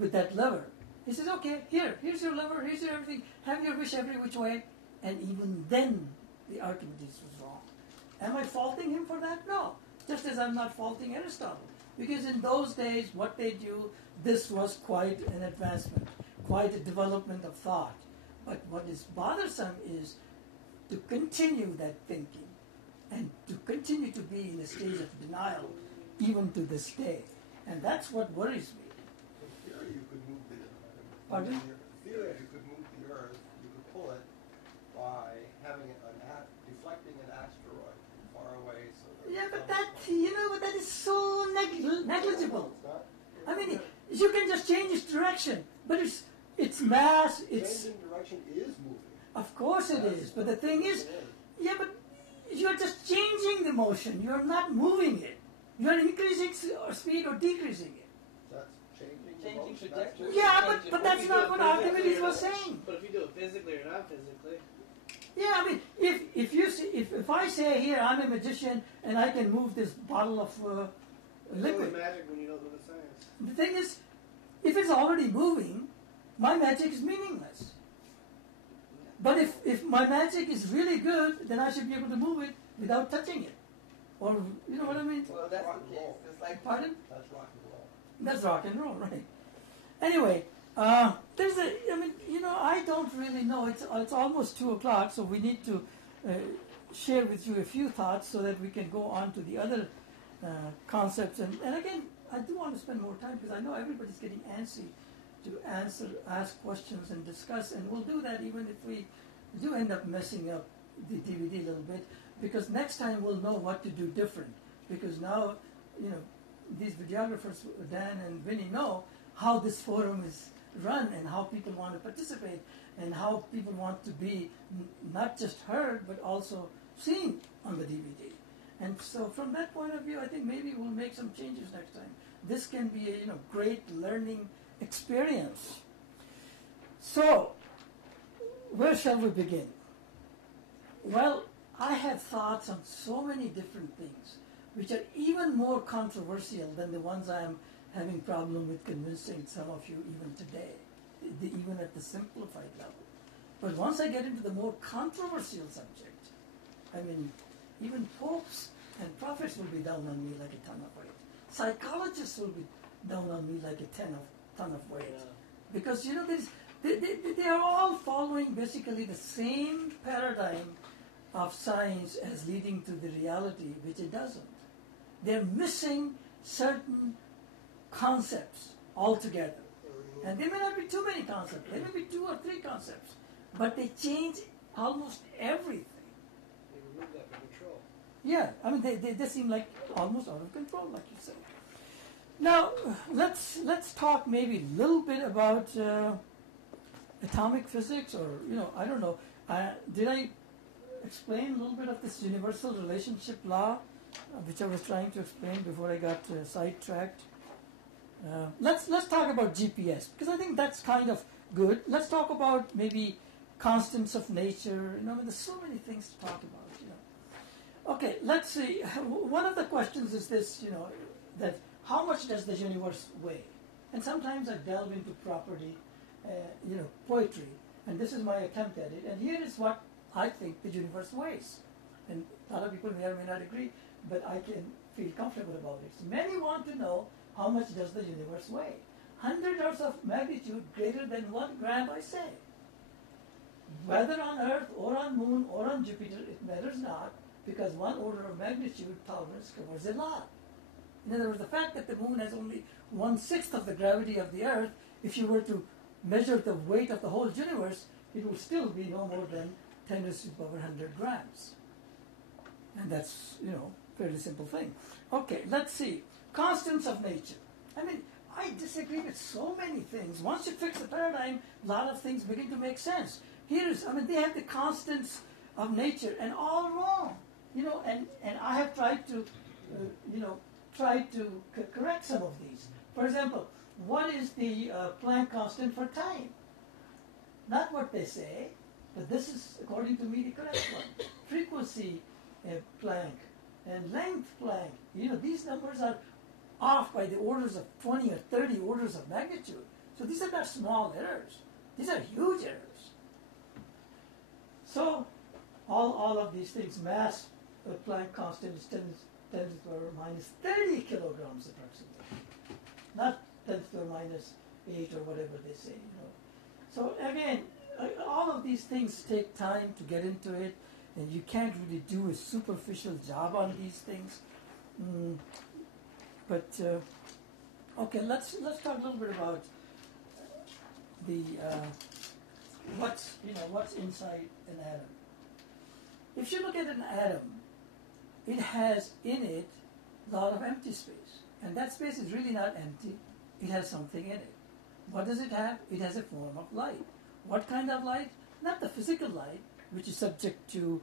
with that lever. He says, okay, here's your lever, here's your everything, have your wish every which way. And even then, the Archimedes was wrong. Am I faulting him for that? No. Just as I'm not faulting Aristotle. Because in those days, what they do, this was quite an advancement, quite a development of thought. But what is bothersome is to continue that thinking and to continue to be in a stage of denial even to this day. And that's what worries me. In theory, you could move the earth. Pardon? In theory, you could move the earth, you could pull it by having deflecting an asteroid far away. So Yeah, but that is so negligible. It's not. I mean, you can just change its direction, but it's mass, it's... Changing direction is moving. Of course it is, but the thing is, yeah, but you're just changing the motion. You're not moving it. You're increasing speed or decreasing it. That's changing the Changing motion. trajectory. Yeah, but that's not what Archimedes was saying. But if you do it physically or not physically, Yeah, I mean, if I say here I'm a magician and I can move this bottle of It's only liquid. magic when you don't know the science. The thing is, if it's already moving, my magic is meaningless. But if my magic is really good, then I should be able to move it without touching it. Or, you know what I mean? Well, that's Rock the and case. roll. It's like Pardon? That's rock and roll. That's rock and roll, right? Anyway, there's I don't really know. It's almost 2 o'clock, so we need to share with you a few thoughts so that we can go on to the other concepts. And again, I do want to spend more time because I know everybody's getting antsy to ask questions and discuss, and we'll do that even if we do end up messing up the DVD a little bit, because next time we'll know what to do different. Because now, these videographers, Dan and Vinny, know how this forum is run and how people want to participate and how people want to be not just heard but also seen on the DVD. And so from that point of view, I think maybe we'll make some changes next time. This can be a great learning experience. So, where shall we begin? Well, I have thoughts on so many different things which are even more controversial than the ones I am having problem with convincing some of you even today, even at the simplified level. But once I get into the more controversial subject, I mean, even popes and prophets will be down on me like a ton of weight. Psychologists will be down on me like a ton of weight. Yeah. Because, they are all following basically the same paradigm of science as leading to the reality, which it doesn't. They're missing certain concepts altogether. And there may not be too many concepts. There may be 2 or 3 concepts. But they change almost everything. They remove that from control. Yeah, I mean, they seem like almost out of control, like you said. Now, let's talk maybe a little bit about atomic physics, or, I don't know. Did I explain a little bit of this universal relationship law, which I was trying to explain before I got sidetracked? Let's talk about GPS, because I think that's kind of good. Let's talk about maybe constants of nature. There's so many things to talk about. Okay, let's see. One of the questions is this, that how much does the universe weigh? And sometimes I delve into property, poetry, and this is my attempt at it. And here is what I think the universe weighs. And a lot of people may or may not agree, but I can feel comfortable about it. So many want to know, how much does the universe weigh? 100 orders of magnitude greater than 1 gram, I say. Whether on Earth or on Moon or on Jupiter, it matters not, because 1 order of magnitude tolerance covers a lot. In other words, the fact that the Moon has only 1/6 of the gravity of the Earth, if you were to measure the weight of the whole universe, it will still be no more than 10 raised to the power 100 grams. And that's, fairly simple thing. Okay, let's see. Constants of nature. I mean, I disagree with so many things. Once you fix the paradigm, a lot of things begin to make sense. They have the constants of nature, and all wrong. And I have tried to, correct some of these. For example, what is the Planck constant for time? Not what they say, but this is, according to me, the correct one. Frequency Planck and length Planck. These numbers are off by the orders of 20 or 30 orders of magnitude. So these are not small errors. These are huge errors. So all of these things, mass Planck constant is 10 to the power minus 30 kilograms approximately. Not 10 to the power minus 8 or whatever they say. So again, all of these things take time to get into it, and you can't really do a superficial job on these things. Okay, let's talk a little bit about the what's inside an atom. If you look at an atom, it has in it a lot of empty space, and that space is really not empty. It has something in it. What does it have? It has a form of light. What kind of light? Not the physical light, which is subject to,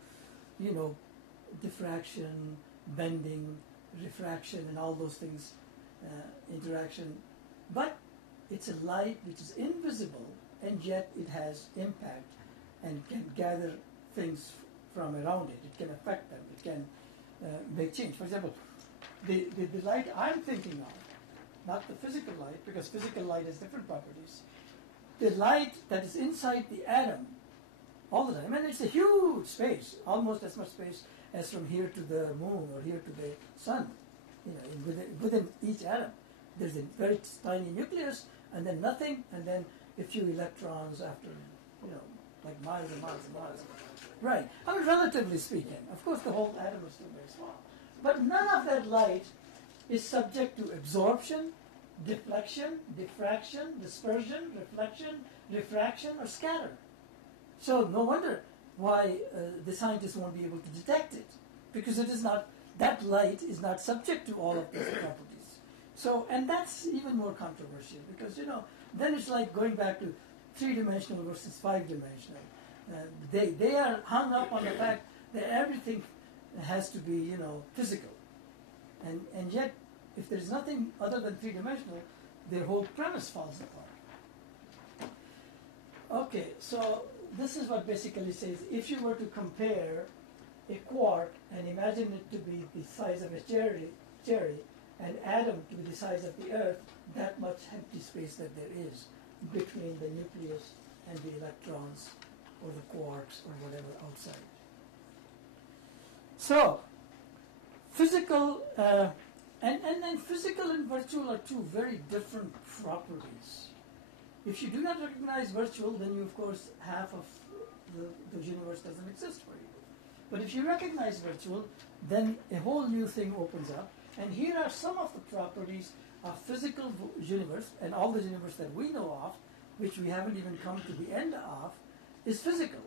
diffraction, bending, refraction, and all those things, interaction. But it's a light which is invisible, and yet it has impact and can gather things from around it. It can affect them. It can make change. For example, the light I'm thinking of, not the physical light, because physical light has different properties. The light that is inside the atom all the time, and it's a huge space, almost as much space as from here to the moon or here to the sun. You know, within each atom, there's a very tiny nucleus, and then nothing, and then a few electrons after, you know, like miles and miles and miles. Right. I mean, relatively speaking, of course, the whole atom is still very small, but none of that light is subject to absorption, deflection, diffraction, dispersion, reflection, refraction, or scatter. So no wonder why the scientists won't be able to detect it, because it is not, that light is not subject to all of these properties. So, and that's even more controversial, because, you know, then it's like going back to three-dimensional versus five-dimensional. They are hung up on the fact that everything has to be, you know, physical. And yet, if there is nothing other than three-dimensional, their whole premise falls apart. Okay, so this is what basically says, if you were to compare a quark and imagine it to be the size of a cherry, an atom to be the size of the Earth, that much empty space that there is between the nucleus and the electrons or the quarks or whatever outside. So, physical and physical and virtual are two very different properties. If you do not recognize virtual, then you, of course, half of the universe doesn't exist for you. But if you recognize virtual, then a whole new thing opens up. And here are some of the properties of physical universe, and all the universe that we know of, which we haven't even come to the end of, is physical.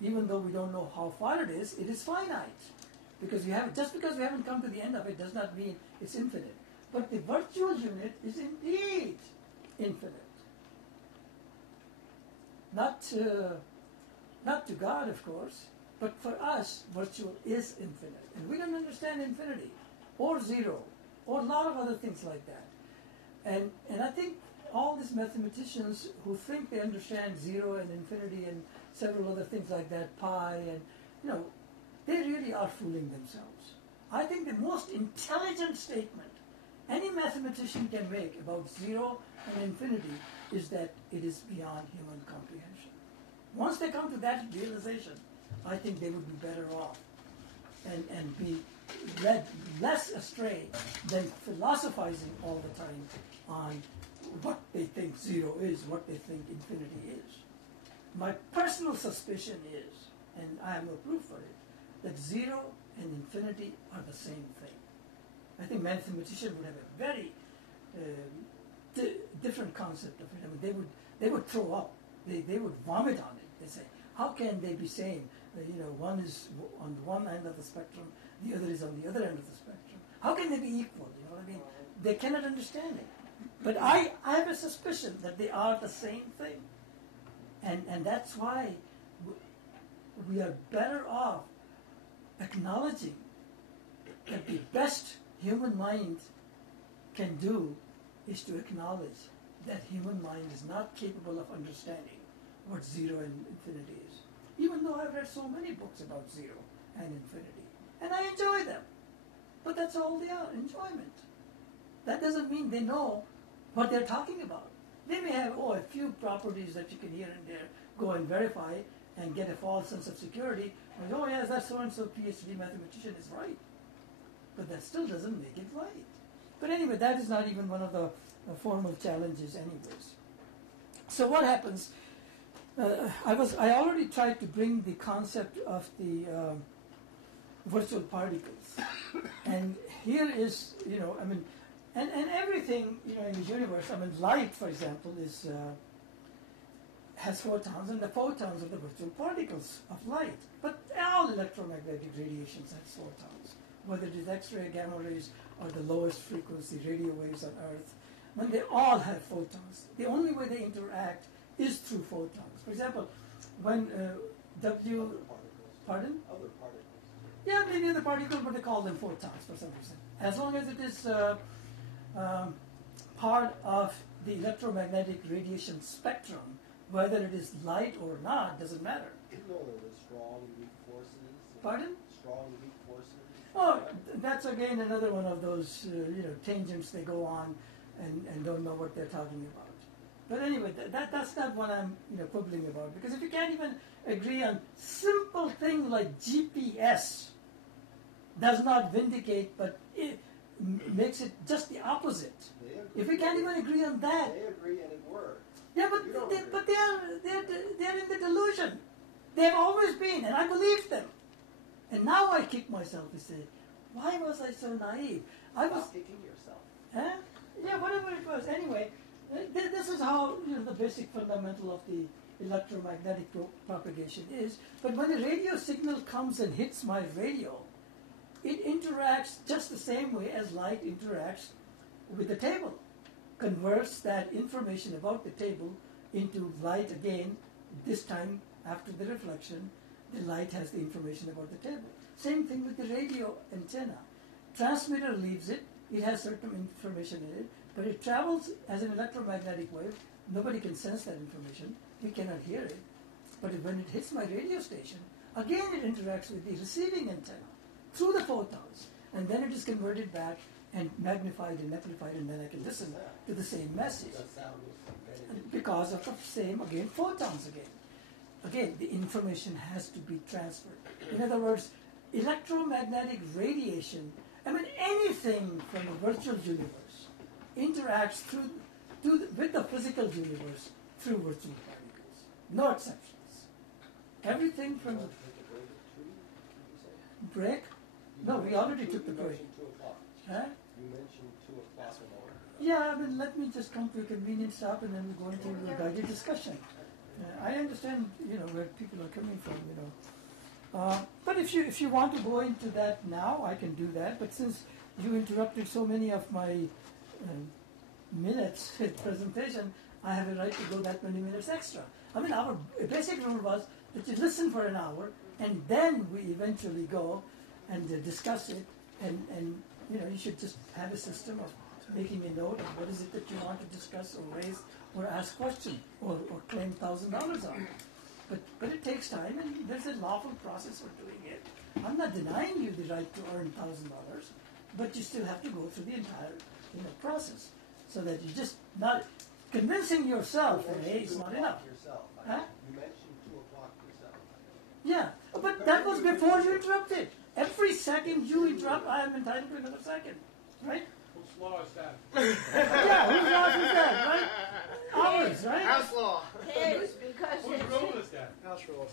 Even though we don't know how far it is finite. Because just because we haven't come to the end of it does not mean it's infinite. But the virtual unit is indeed infinite. Not to God, of course, but for us, virtual is infinite. And we don't understand infinity, or zero, or a lot of other things like that. And I think all these mathematicians who think they understand zero and infinity and several other things like that, pi, and, you know, they really are fooling themselves. I think the most intelligent statement any mathematician can make about zero and infinity is that it is beyond human comprehension. Once they come to that realization, I think they would be better off and be led less astray than philosophizing all the time on what they think zero is, what they think infinity is. My personal suspicion is, and I have no proof for it, that zero and infinity are the same thing. I think mathematicians would have a very different concept of it. I mean, they would throw up. They would vomit on it. They say, how can they be saying, one is on one end of the spectrum, the other is on the other end of the spectrum? How can they be equal? You know what I mean? They cannot understand it. But I have a suspicion that they are the same thing. And that's why we are better off acknowledging that the best human mind can do is to acknowledge that human mind is not capable of understanding what zero and infinity is. Even though I've read so many books about zero and infinity. And I enjoy them. But that's all they are, enjoyment. That doesn't mean they know what they're talking about. They may have, a few properties that you can here and there go and verify and get a false sense of security. Like, yes, that so-and-so PhD mathematician is right. But that still doesn't make it right. But anyway, that is not even one of the formal challenges anyways. So what happens, I already tried to bring the concept of the virtual particles. And here is, and everything, in the universe, light, for example, has photons, and the photons are the virtual particles of light. But all electromagnetic radiations has photons, whether it is X-ray, gamma rays, or the lowest frequency radio waves on Earth. When they all have photons, the only way they interact is through photons. For example, when Other particles. Pardon? Other particles. Yeah, maybe other particles, but they call them photons for some reason. As long as it is part of the electromagnetic radiation spectrum, whether it is light or not, doesn't matter. You know there were strong and weak forces. Pardon? Strong and weak forces. Oh, that's again another one of those tangents they go on and don't know what they're talking about. But anyway, that's not what I'm quibbling about, because if you can't even agree on simple things like GPS does not vindicate, but it makes it just the opposite. If we can't even agree on that, They agree and it works. yeah, but You don't they, agree. but they're in the delusion. They've always been, and I believed them. And now I kick myself to say, why was I so naive? I was, Stop kicking yourself. huh? Yeah, whatever it was. Anyway, this is how the basic fundamental of the electromagnetic propagation is. But when a radio signal comes and hits my radio, it interacts just the same way as light interacts with the table. Converts that information about the table into light again, this time after the reflection, the light has the information about the table. Same thing with the radio antenna. Transmitter leaves it, it has certain information in it, but it travels as an electromagnetic wave. Nobody can sense that information, we cannot hear it. But when it hits my radio station, again it interacts with the receiving antenna through the photons, and then it is converted back and magnified and amplified, and then I can listen to the same message. That sound was negative. Because of the same, again, photons again. Again, the information has to be transferred. In other words, electromagnetic radiation, anything from the virtual universe interacts with the physical universe through virtual particles. No exceptions. Everything from the break. No, we already took the You break. mentioned 2 o'clock. Huh? You mentioned 2 o'clock in order. Yeah, let me just come to a convenient stop, and then we go into a guided discussion. I understand, where people are coming from, but if you want to go into that now, I can do that. But since you interrupted so many of my minutes presentation, I have a right to go that many minutes extra. Our basic rule was that you listen for an hour, and then we eventually go and discuss it, and you should just have a system of making a note of what is it that you want to discuss or raise or ask question or claim $1,000 on. But it takes time, and there's a lawful process for doing it. I'm not denying you the right to earn $1,000, but you still have to go through the entire process, so that you're just not convincing yourself that hey, it's not enough. Yourself. Huh? You mentioned 2 o'clock yourself. Yeah, but that was before you interrupted. Every second you interrupt, I am entitled to another second, right? Whose law is that? Yeah, whose house is that, right? Ours, right? House law. His, because Whose it's rule is that? House rules.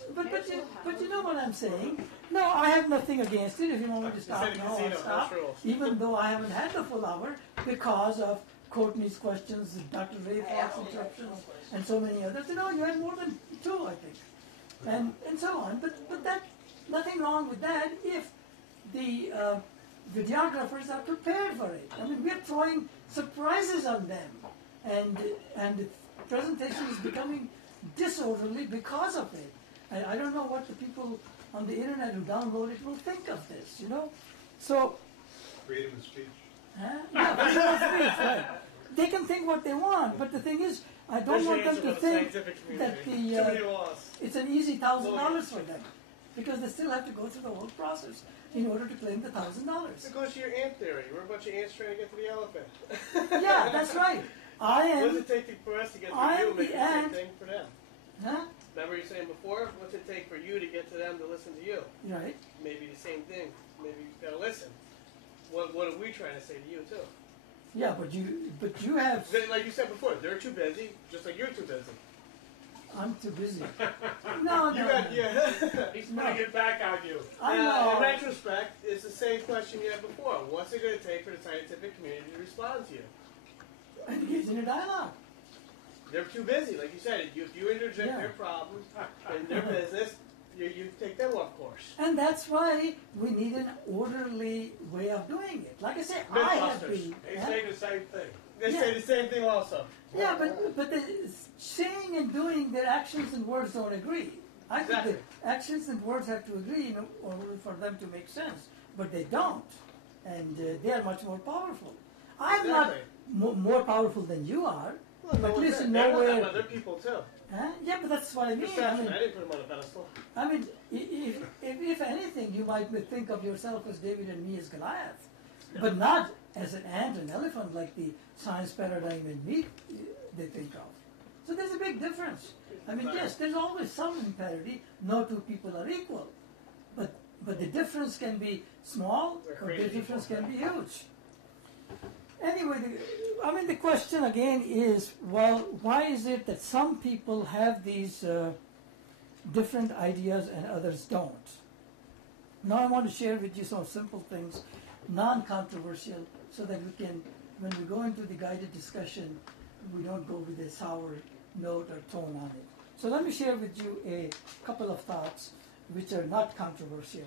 But you know what I'm saying? No, I have nothing against it. If you want me to stop said a now, I'll casino, stop. house rules. Even though I haven't had the full hour because of Courtney's questions, Dr. Ray Fox interruptions, and so many others. You had more than 2, I think, and so on. But that nothing wrong with that if the videographers are prepared for it. We're throwing surprises on them, and the presentation is becoming disorderly because of it. I don't know what the people on the internet who download it will think of this, So, Freedom of speech. yeah, freedom of speech, right. They can think what they want, but the thing is, I don't want them to think that Too many laws. it's an easy $1,000 for them, because they still have to go through the whole process in order to claim the $1,000. It goes to your ant theory. We're a bunch of ants trying to get to the elephant. Yeah, that's right. I What does am, it take for us to get to I'm you? Make the the same ant. thing for them. huh? Remember you saying before? What's it take for you to get to them to listen to you? Right. Maybe the same thing. Maybe you gotta listen. What are we trying to say to you too? Yeah, but you have. Like you said before, they're too busy, just like you're too busy. I'm too busy. No, You no. got yeah. He's putting it back on you. I In know. retrospect, it's the same question you had before. What's it going to take for the scientific community to respond to you? Engage in a dialogue. They're too busy, like you said. If you interject Yeah. their problems in their business, you take them off course. And that's why we need an orderly way of doing it. Like I said, I have Mythbusters. been. They huh? say the same thing. They Yeah. say the same thing also. Yeah, but the saying and doing, their actions and words don't agree. I think Exactly. the actions and words have to agree in order for them to make sense, but they don't, and they are much more powerful. I'm not Exactly. more powerful than you are, Well, no at one least said. in They're nowhere. not other people too. Huh? Yeah, but that's what I mean. Perception. I didn't put him on a pedestal. I mean, if anything, you might think of yourself as David and me as Goliath, but not as an ant and elephant like the science paradigm in me they think of. So there's a big difference. I mean, yes, there's always some imparity. No two people are equal, but the difference can be small, or the difference can be huge. Anyway, the question again is, well, why is it that some people have these different ideas and others don't? Now I want to share with you some simple things, non-controversial, so that we can, when we go into the guided discussion, we don't go with a sour note or tone on it. So let me share with you a couple of thoughts which are not controversial.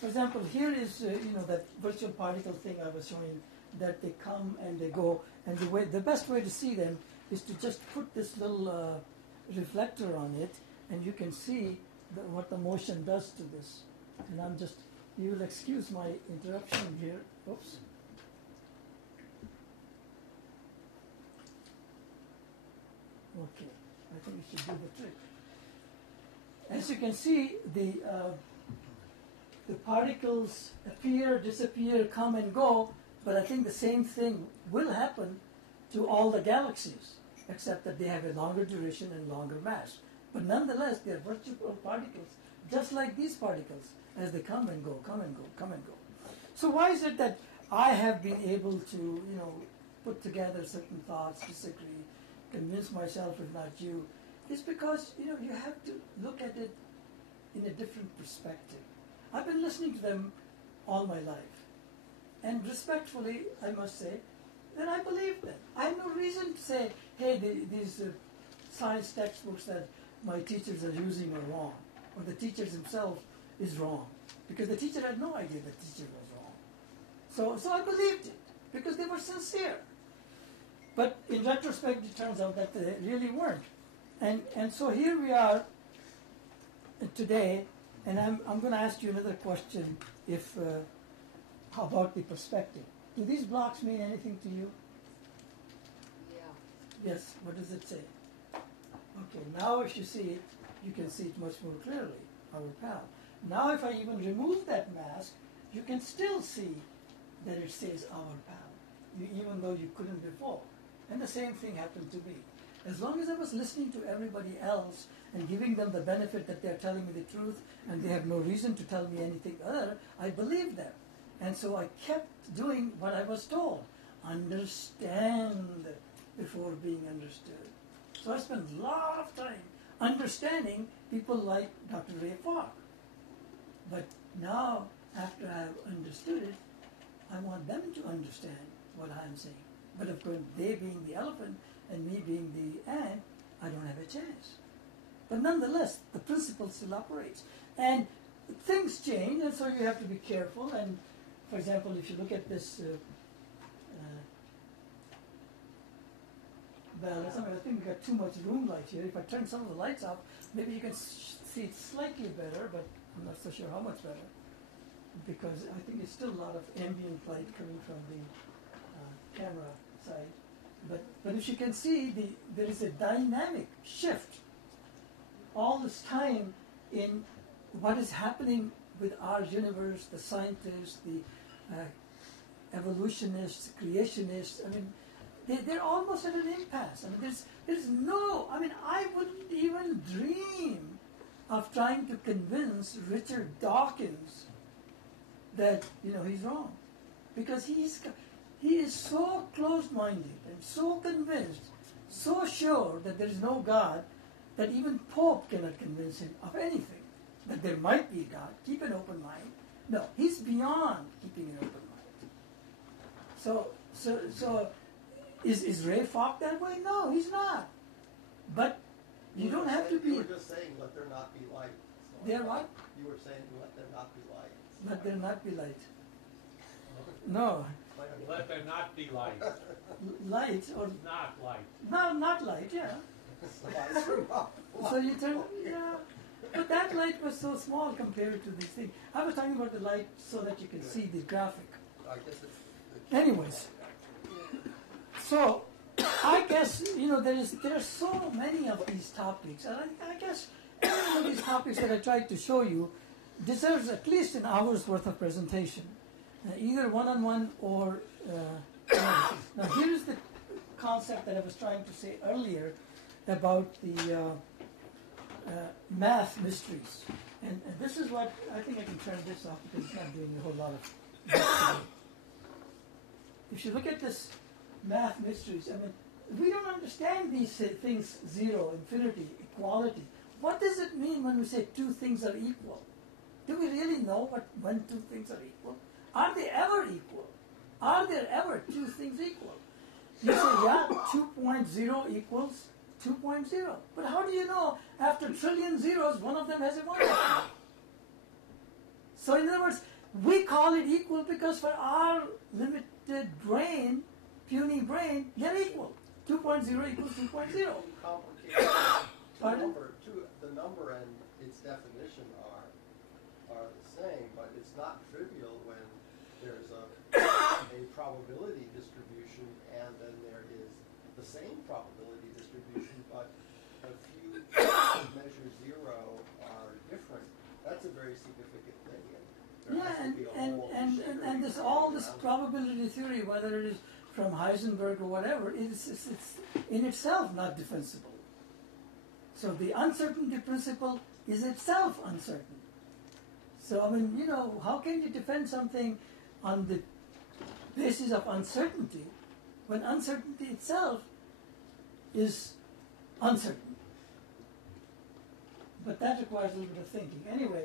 For example, here is that virtual particle thing I was showing, that they come and they go, and the best way to see them is to just put this little reflector on it, and you can see what the motion does to this. And you will excuse my interruption here. Oops. Okay, I think it should do the trick. As you can see, the particles appear, disappear, come and go, but I think the same thing will happen to all the galaxies, except that they have a longer duration and longer mass. But nonetheless, they are virtual particles, just like these particles, as they come and go, come and go, come and go. So why is it that I have been able to, put together certain thoughts, disagree, convince myself, if not you? It's because, you have to look at it in a different perspective. I've been listening to them all my life. And respectfully, I must say that I believe them. I have no reason to say, hey, these science textbooks that my teachers are using are wrong, or the teacher himself is wrong, because the teacher had no idea the teacher was wrong. So I believed it, because they were sincere. But in retrospect, it turns out that they really weren't. And so here we are today, and I'm going to ask you another question, how about the perspective? Do these blocks mean anything to you? Yeah. Yes, what does it say? Okay, now if you see it, you can see it much more clearly, our pal. Now if I even remove that mask, you can still see that it says our pal, even though you couldn't before. And the same thing happened to me. As long as I was listening to everybody else and giving them the benefit that they're telling me the truth and they have no reason to tell me anything other, I believed them. And so I kept doing what I was told. Understand before being understood. So I spent a lot of time understanding people like Dr. Ray Falk. But now, after I have understood it, I want them to understand what I'm saying. But of course, they being the elephant and me being the ant, I don't have a chance. But nonetheless, the principle still operates. And things change, and so you have to be careful. And for example, if you look at this balance, I think we got too much room light here. If I turn some of the lights off, maybe you can see it slightly better, but I'm not so sure how much better. Because I think there's still a lot of ambient light coming from the camera side. But if you can see, there is a dynamic shift all this time in what is happening with our universe, the scientists, the evolutionists, creationists. I mean, they're almost at an impasse. I mean, there's no, I wouldn't even dream of trying to convince Richard Dawkins that, he's wrong. Because he is so closed-minded and so convinced, so sure that there is no God, that even Pope cannot convince him of anything. That there might be a God. Keep an open mind. No, he's beyond keeping an open mind. So is Ray Falk that way? No, he's not. But you don't have to be. You were just saying, let there not be light. So They're what? You were saying, let there not be light. Let there not be light. No. Let there not be light. Light or Not light. no, not light. Yeah. So you turn. Yeah. But that light was so small compared to these things. I was talking about the light so that you can see the graphic. I guess it's Anyways, so I guess, there are so many of these topics, and I guess every one of these topics that I tried to show you deserves at least an hour's worth of presentation, either one-on-one or another. Now, here's the concept that I was trying to say earlier about the math mysteries. And this is what, I think I can turn this off because it's not doing a whole lot of. If you look at this math mysteries, I mean, we don't understand these things: zero, infinity, equality. What does it mean when we say two things are equal? Do we really know when two things are equal? Are they ever equal? Are there ever two things equal? You say, yeah, 2.0 equals 2.0. But how do you know after trillion zeros, one of them has a 1? So in other words, we call it equal because for our limited brain, puny brain, they're equal. 2.0 equals 2.0. Complicated. Pardon? The number and its definition are the same, but it's not trivial when there's a probability distribution and then there is the same probability distribution, but a few measure zero are different. That's a very significant thing. And this all this probability theory, whether it is from Heisenberg or whatever, it's in itself not defensible. So the uncertainty principle is itself uncertain. So I mean, how can you defend something on the basis of uncertainty when uncertainty itself is uncertain? But that requires a little bit of thinking. Anyway,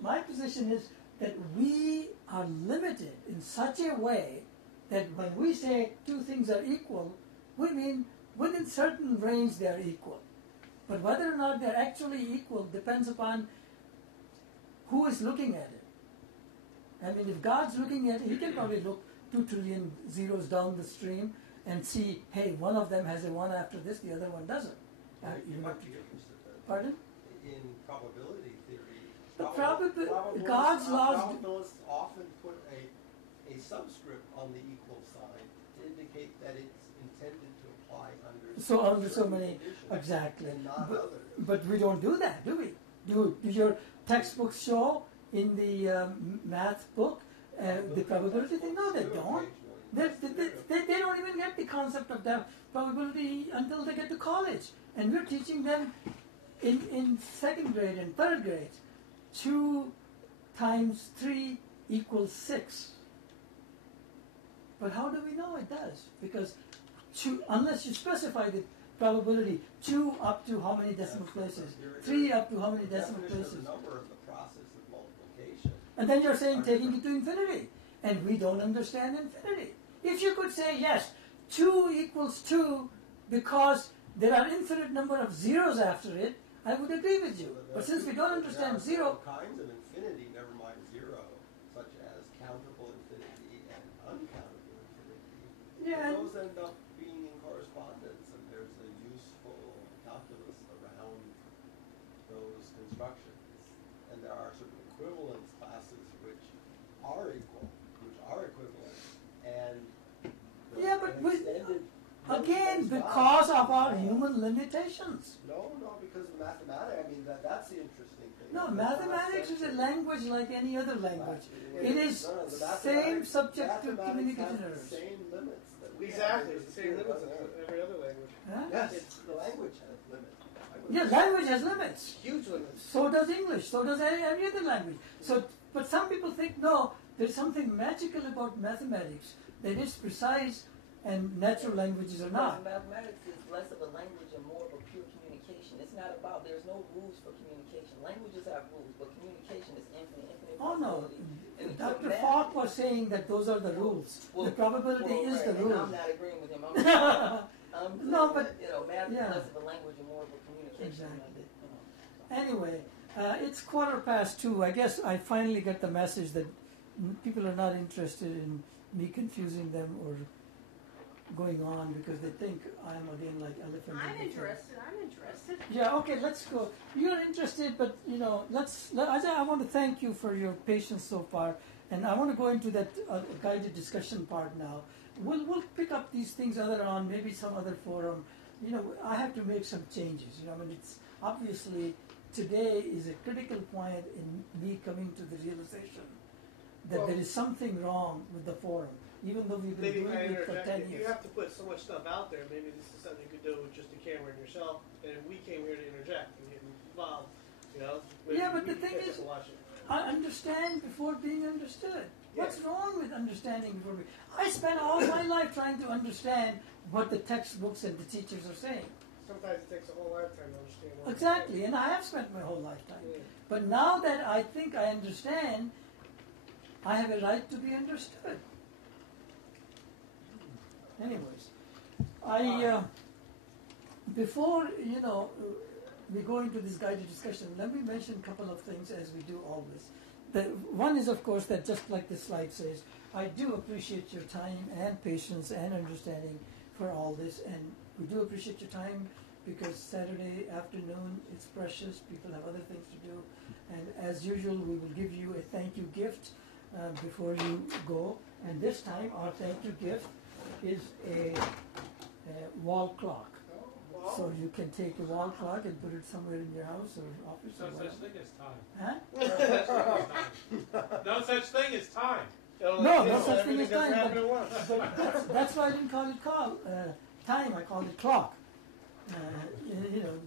my position is that we are limited in such a way that when we say two things are equal, we mean within certain range they are equal. But whether or not they're actually equal depends upon who is looking at it. I mean, if God's looking at it, he can probably look 2 trillion zeros down the stream and see, hey, one of them has a 1 after this, the other one doesn't. Pardon? In probability theory, God's laws. Probabilists often put a subscript on the equal sign to indicate that it's intended to apply under so many conditions, exactly. and not others. But we don't do that, do we? Do your textbooks show in the math book the probability thing? No, they don't. They don't even get the concept of the probability until they get to college. And we're teaching them in second grade and third grade. 2 times 3 equals 6. But how do we know it does? Because unless you specify the probability, 2 up to how many decimal places, 3 up to how many decimal places. The number of the process of multiplication. And then you're saying taking it to infinity. And we don't understand infinity. If you could say, yes, 2 equals 2 because there are infinite number of zeros after it, I would agree with you. But since we don't understand zero... There are kinds of infinity, never mind zero, such as countable infinity and uncountable infinity. Yeah. Those end up being in correspondence, and there's a useful calculus around those constructions. And there are certain equivalence classes which are equal, which are equivalent, and again, because of our human limitations. No, because of mathematics. I mean, that's the interesting thing. No, mathematics is a language like any other language. It is same subject to communication errors. Same limits. Exactly, it's the same limits as every other language. Huh? Yes, the language has limits. Yeah, language has limits. Huge limits. So does English. So does every other language. So, but some people think, no, there's something magical about mathematics. That it's precise and natural languages are not. Mathematics is less of a language and more of a pure communication. It's not about, there's no rules for communication. Languages have rules, but communication is infinite Oh no, And Dr. math- Falk was saying that those are the rules. The probability is the and rule. I'm not agreeing with him. I'm No, saying but that, math yeah. is less of a language and more of a communication. Exactly. Anyway, it's 2:15. I guess I finally get the message that people are not interested in me confusing them or going on because they think I'm again like elephant. I'm interested. Yeah, okay, let's go. You're interested, but I want to thank you for your patience so far, and I want to go into that guided discussion part now. we'll pick up these things other on maybe some other forum. You know, I have to make some changes. You know, I mean, it's obviously today is a critical point in me coming to the realization that there is something wrong with the forum, even though we've been Maybe doing I it for interject. 10 If you years. have to put so much stuff out there, maybe this is something you could do with just a camera and yourself, and we came here to interject and get involved. You know? Maybe Yeah, but we the can thing catch is, up and watch it. I understand before being understood. What's Yeah. wrong with understanding before being? I spent all my life trying to understand what the textbooks and the teachers are saying. Sometimes it takes a whole lifetime to understand what Exactly, and I have spent my whole lifetime. Yeah. But now that I think I understand, I have a right to be understood. Anyways, before we go into this guided discussion, let me mention a couple of things as we do always. One is, of course, that just like the slide says, I do appreciate your time and patience and understanding for all this, and we do appreciate your time because Saturday afternoon, it's precious, people have other things to do, and as usual, we will give you a thank you gift before you go, and this time our thank you gift is a wall clock. So you can take a wall clock and put it somewhere in your house or office No or such whatever. thing as time. Huh? No such thing as time. No such thing everything as doesn't time. happen at once. But that's why I didn't call it time. I called it clock.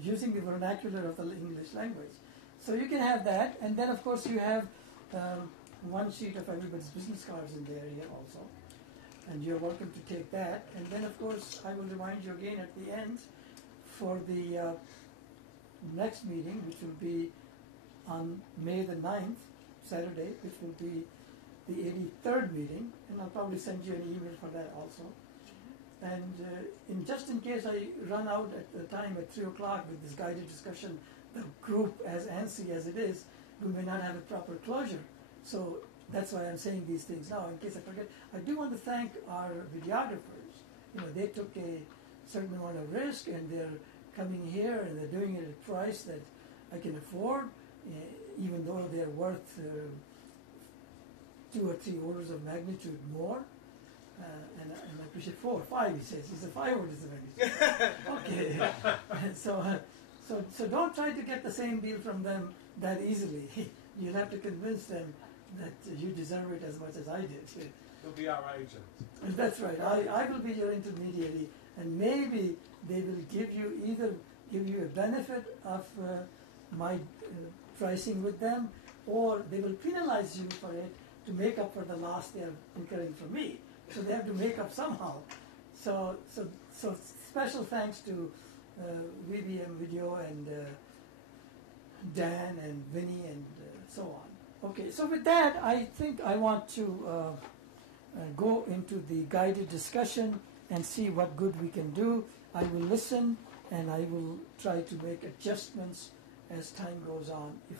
Using the vernacular of the English language. So you can have that, and then of course you have one sheet of everybody's business cards in the area also, and you're welcome to take that. And then of course I will remind you again at the end for the next meeting, which will be on May the 9th, Saturday, which will be the 83rd meeting, and I'll probably send you an email for that also. And just in case I run out at the time at 3 o'clock with this guided discussion, the group as antsy as it is, we may not have a proper closure. So that's why I'm saying these things now, in case I forget. I do want to thank our videographers. They took a certain amount of risk, and they're coming here, and they're doing it at a price that I can afford, even though they're worth 2 or 3 orders of magnitude more. And I appreciate 4 or 5, he says. He said 5 orders of magnitude. Okay. So don't try to get the same deal from them that easily. You'll have to convince them that you deserve it as much as I did. He'll be our agent. That's right. I will be your intermediary, and maybe they will give you a benefit of my pricing with them, or they will penalize you for it to make up for the loss they are incurring from me. So they have to make up somehow. So special thanks to VBM Video and Dan and Vinny and so on. Okay, so with that, I think I want to go into the guided discussion and see what good we can do. I will listen, and I will try to make adjustments as time goes on. If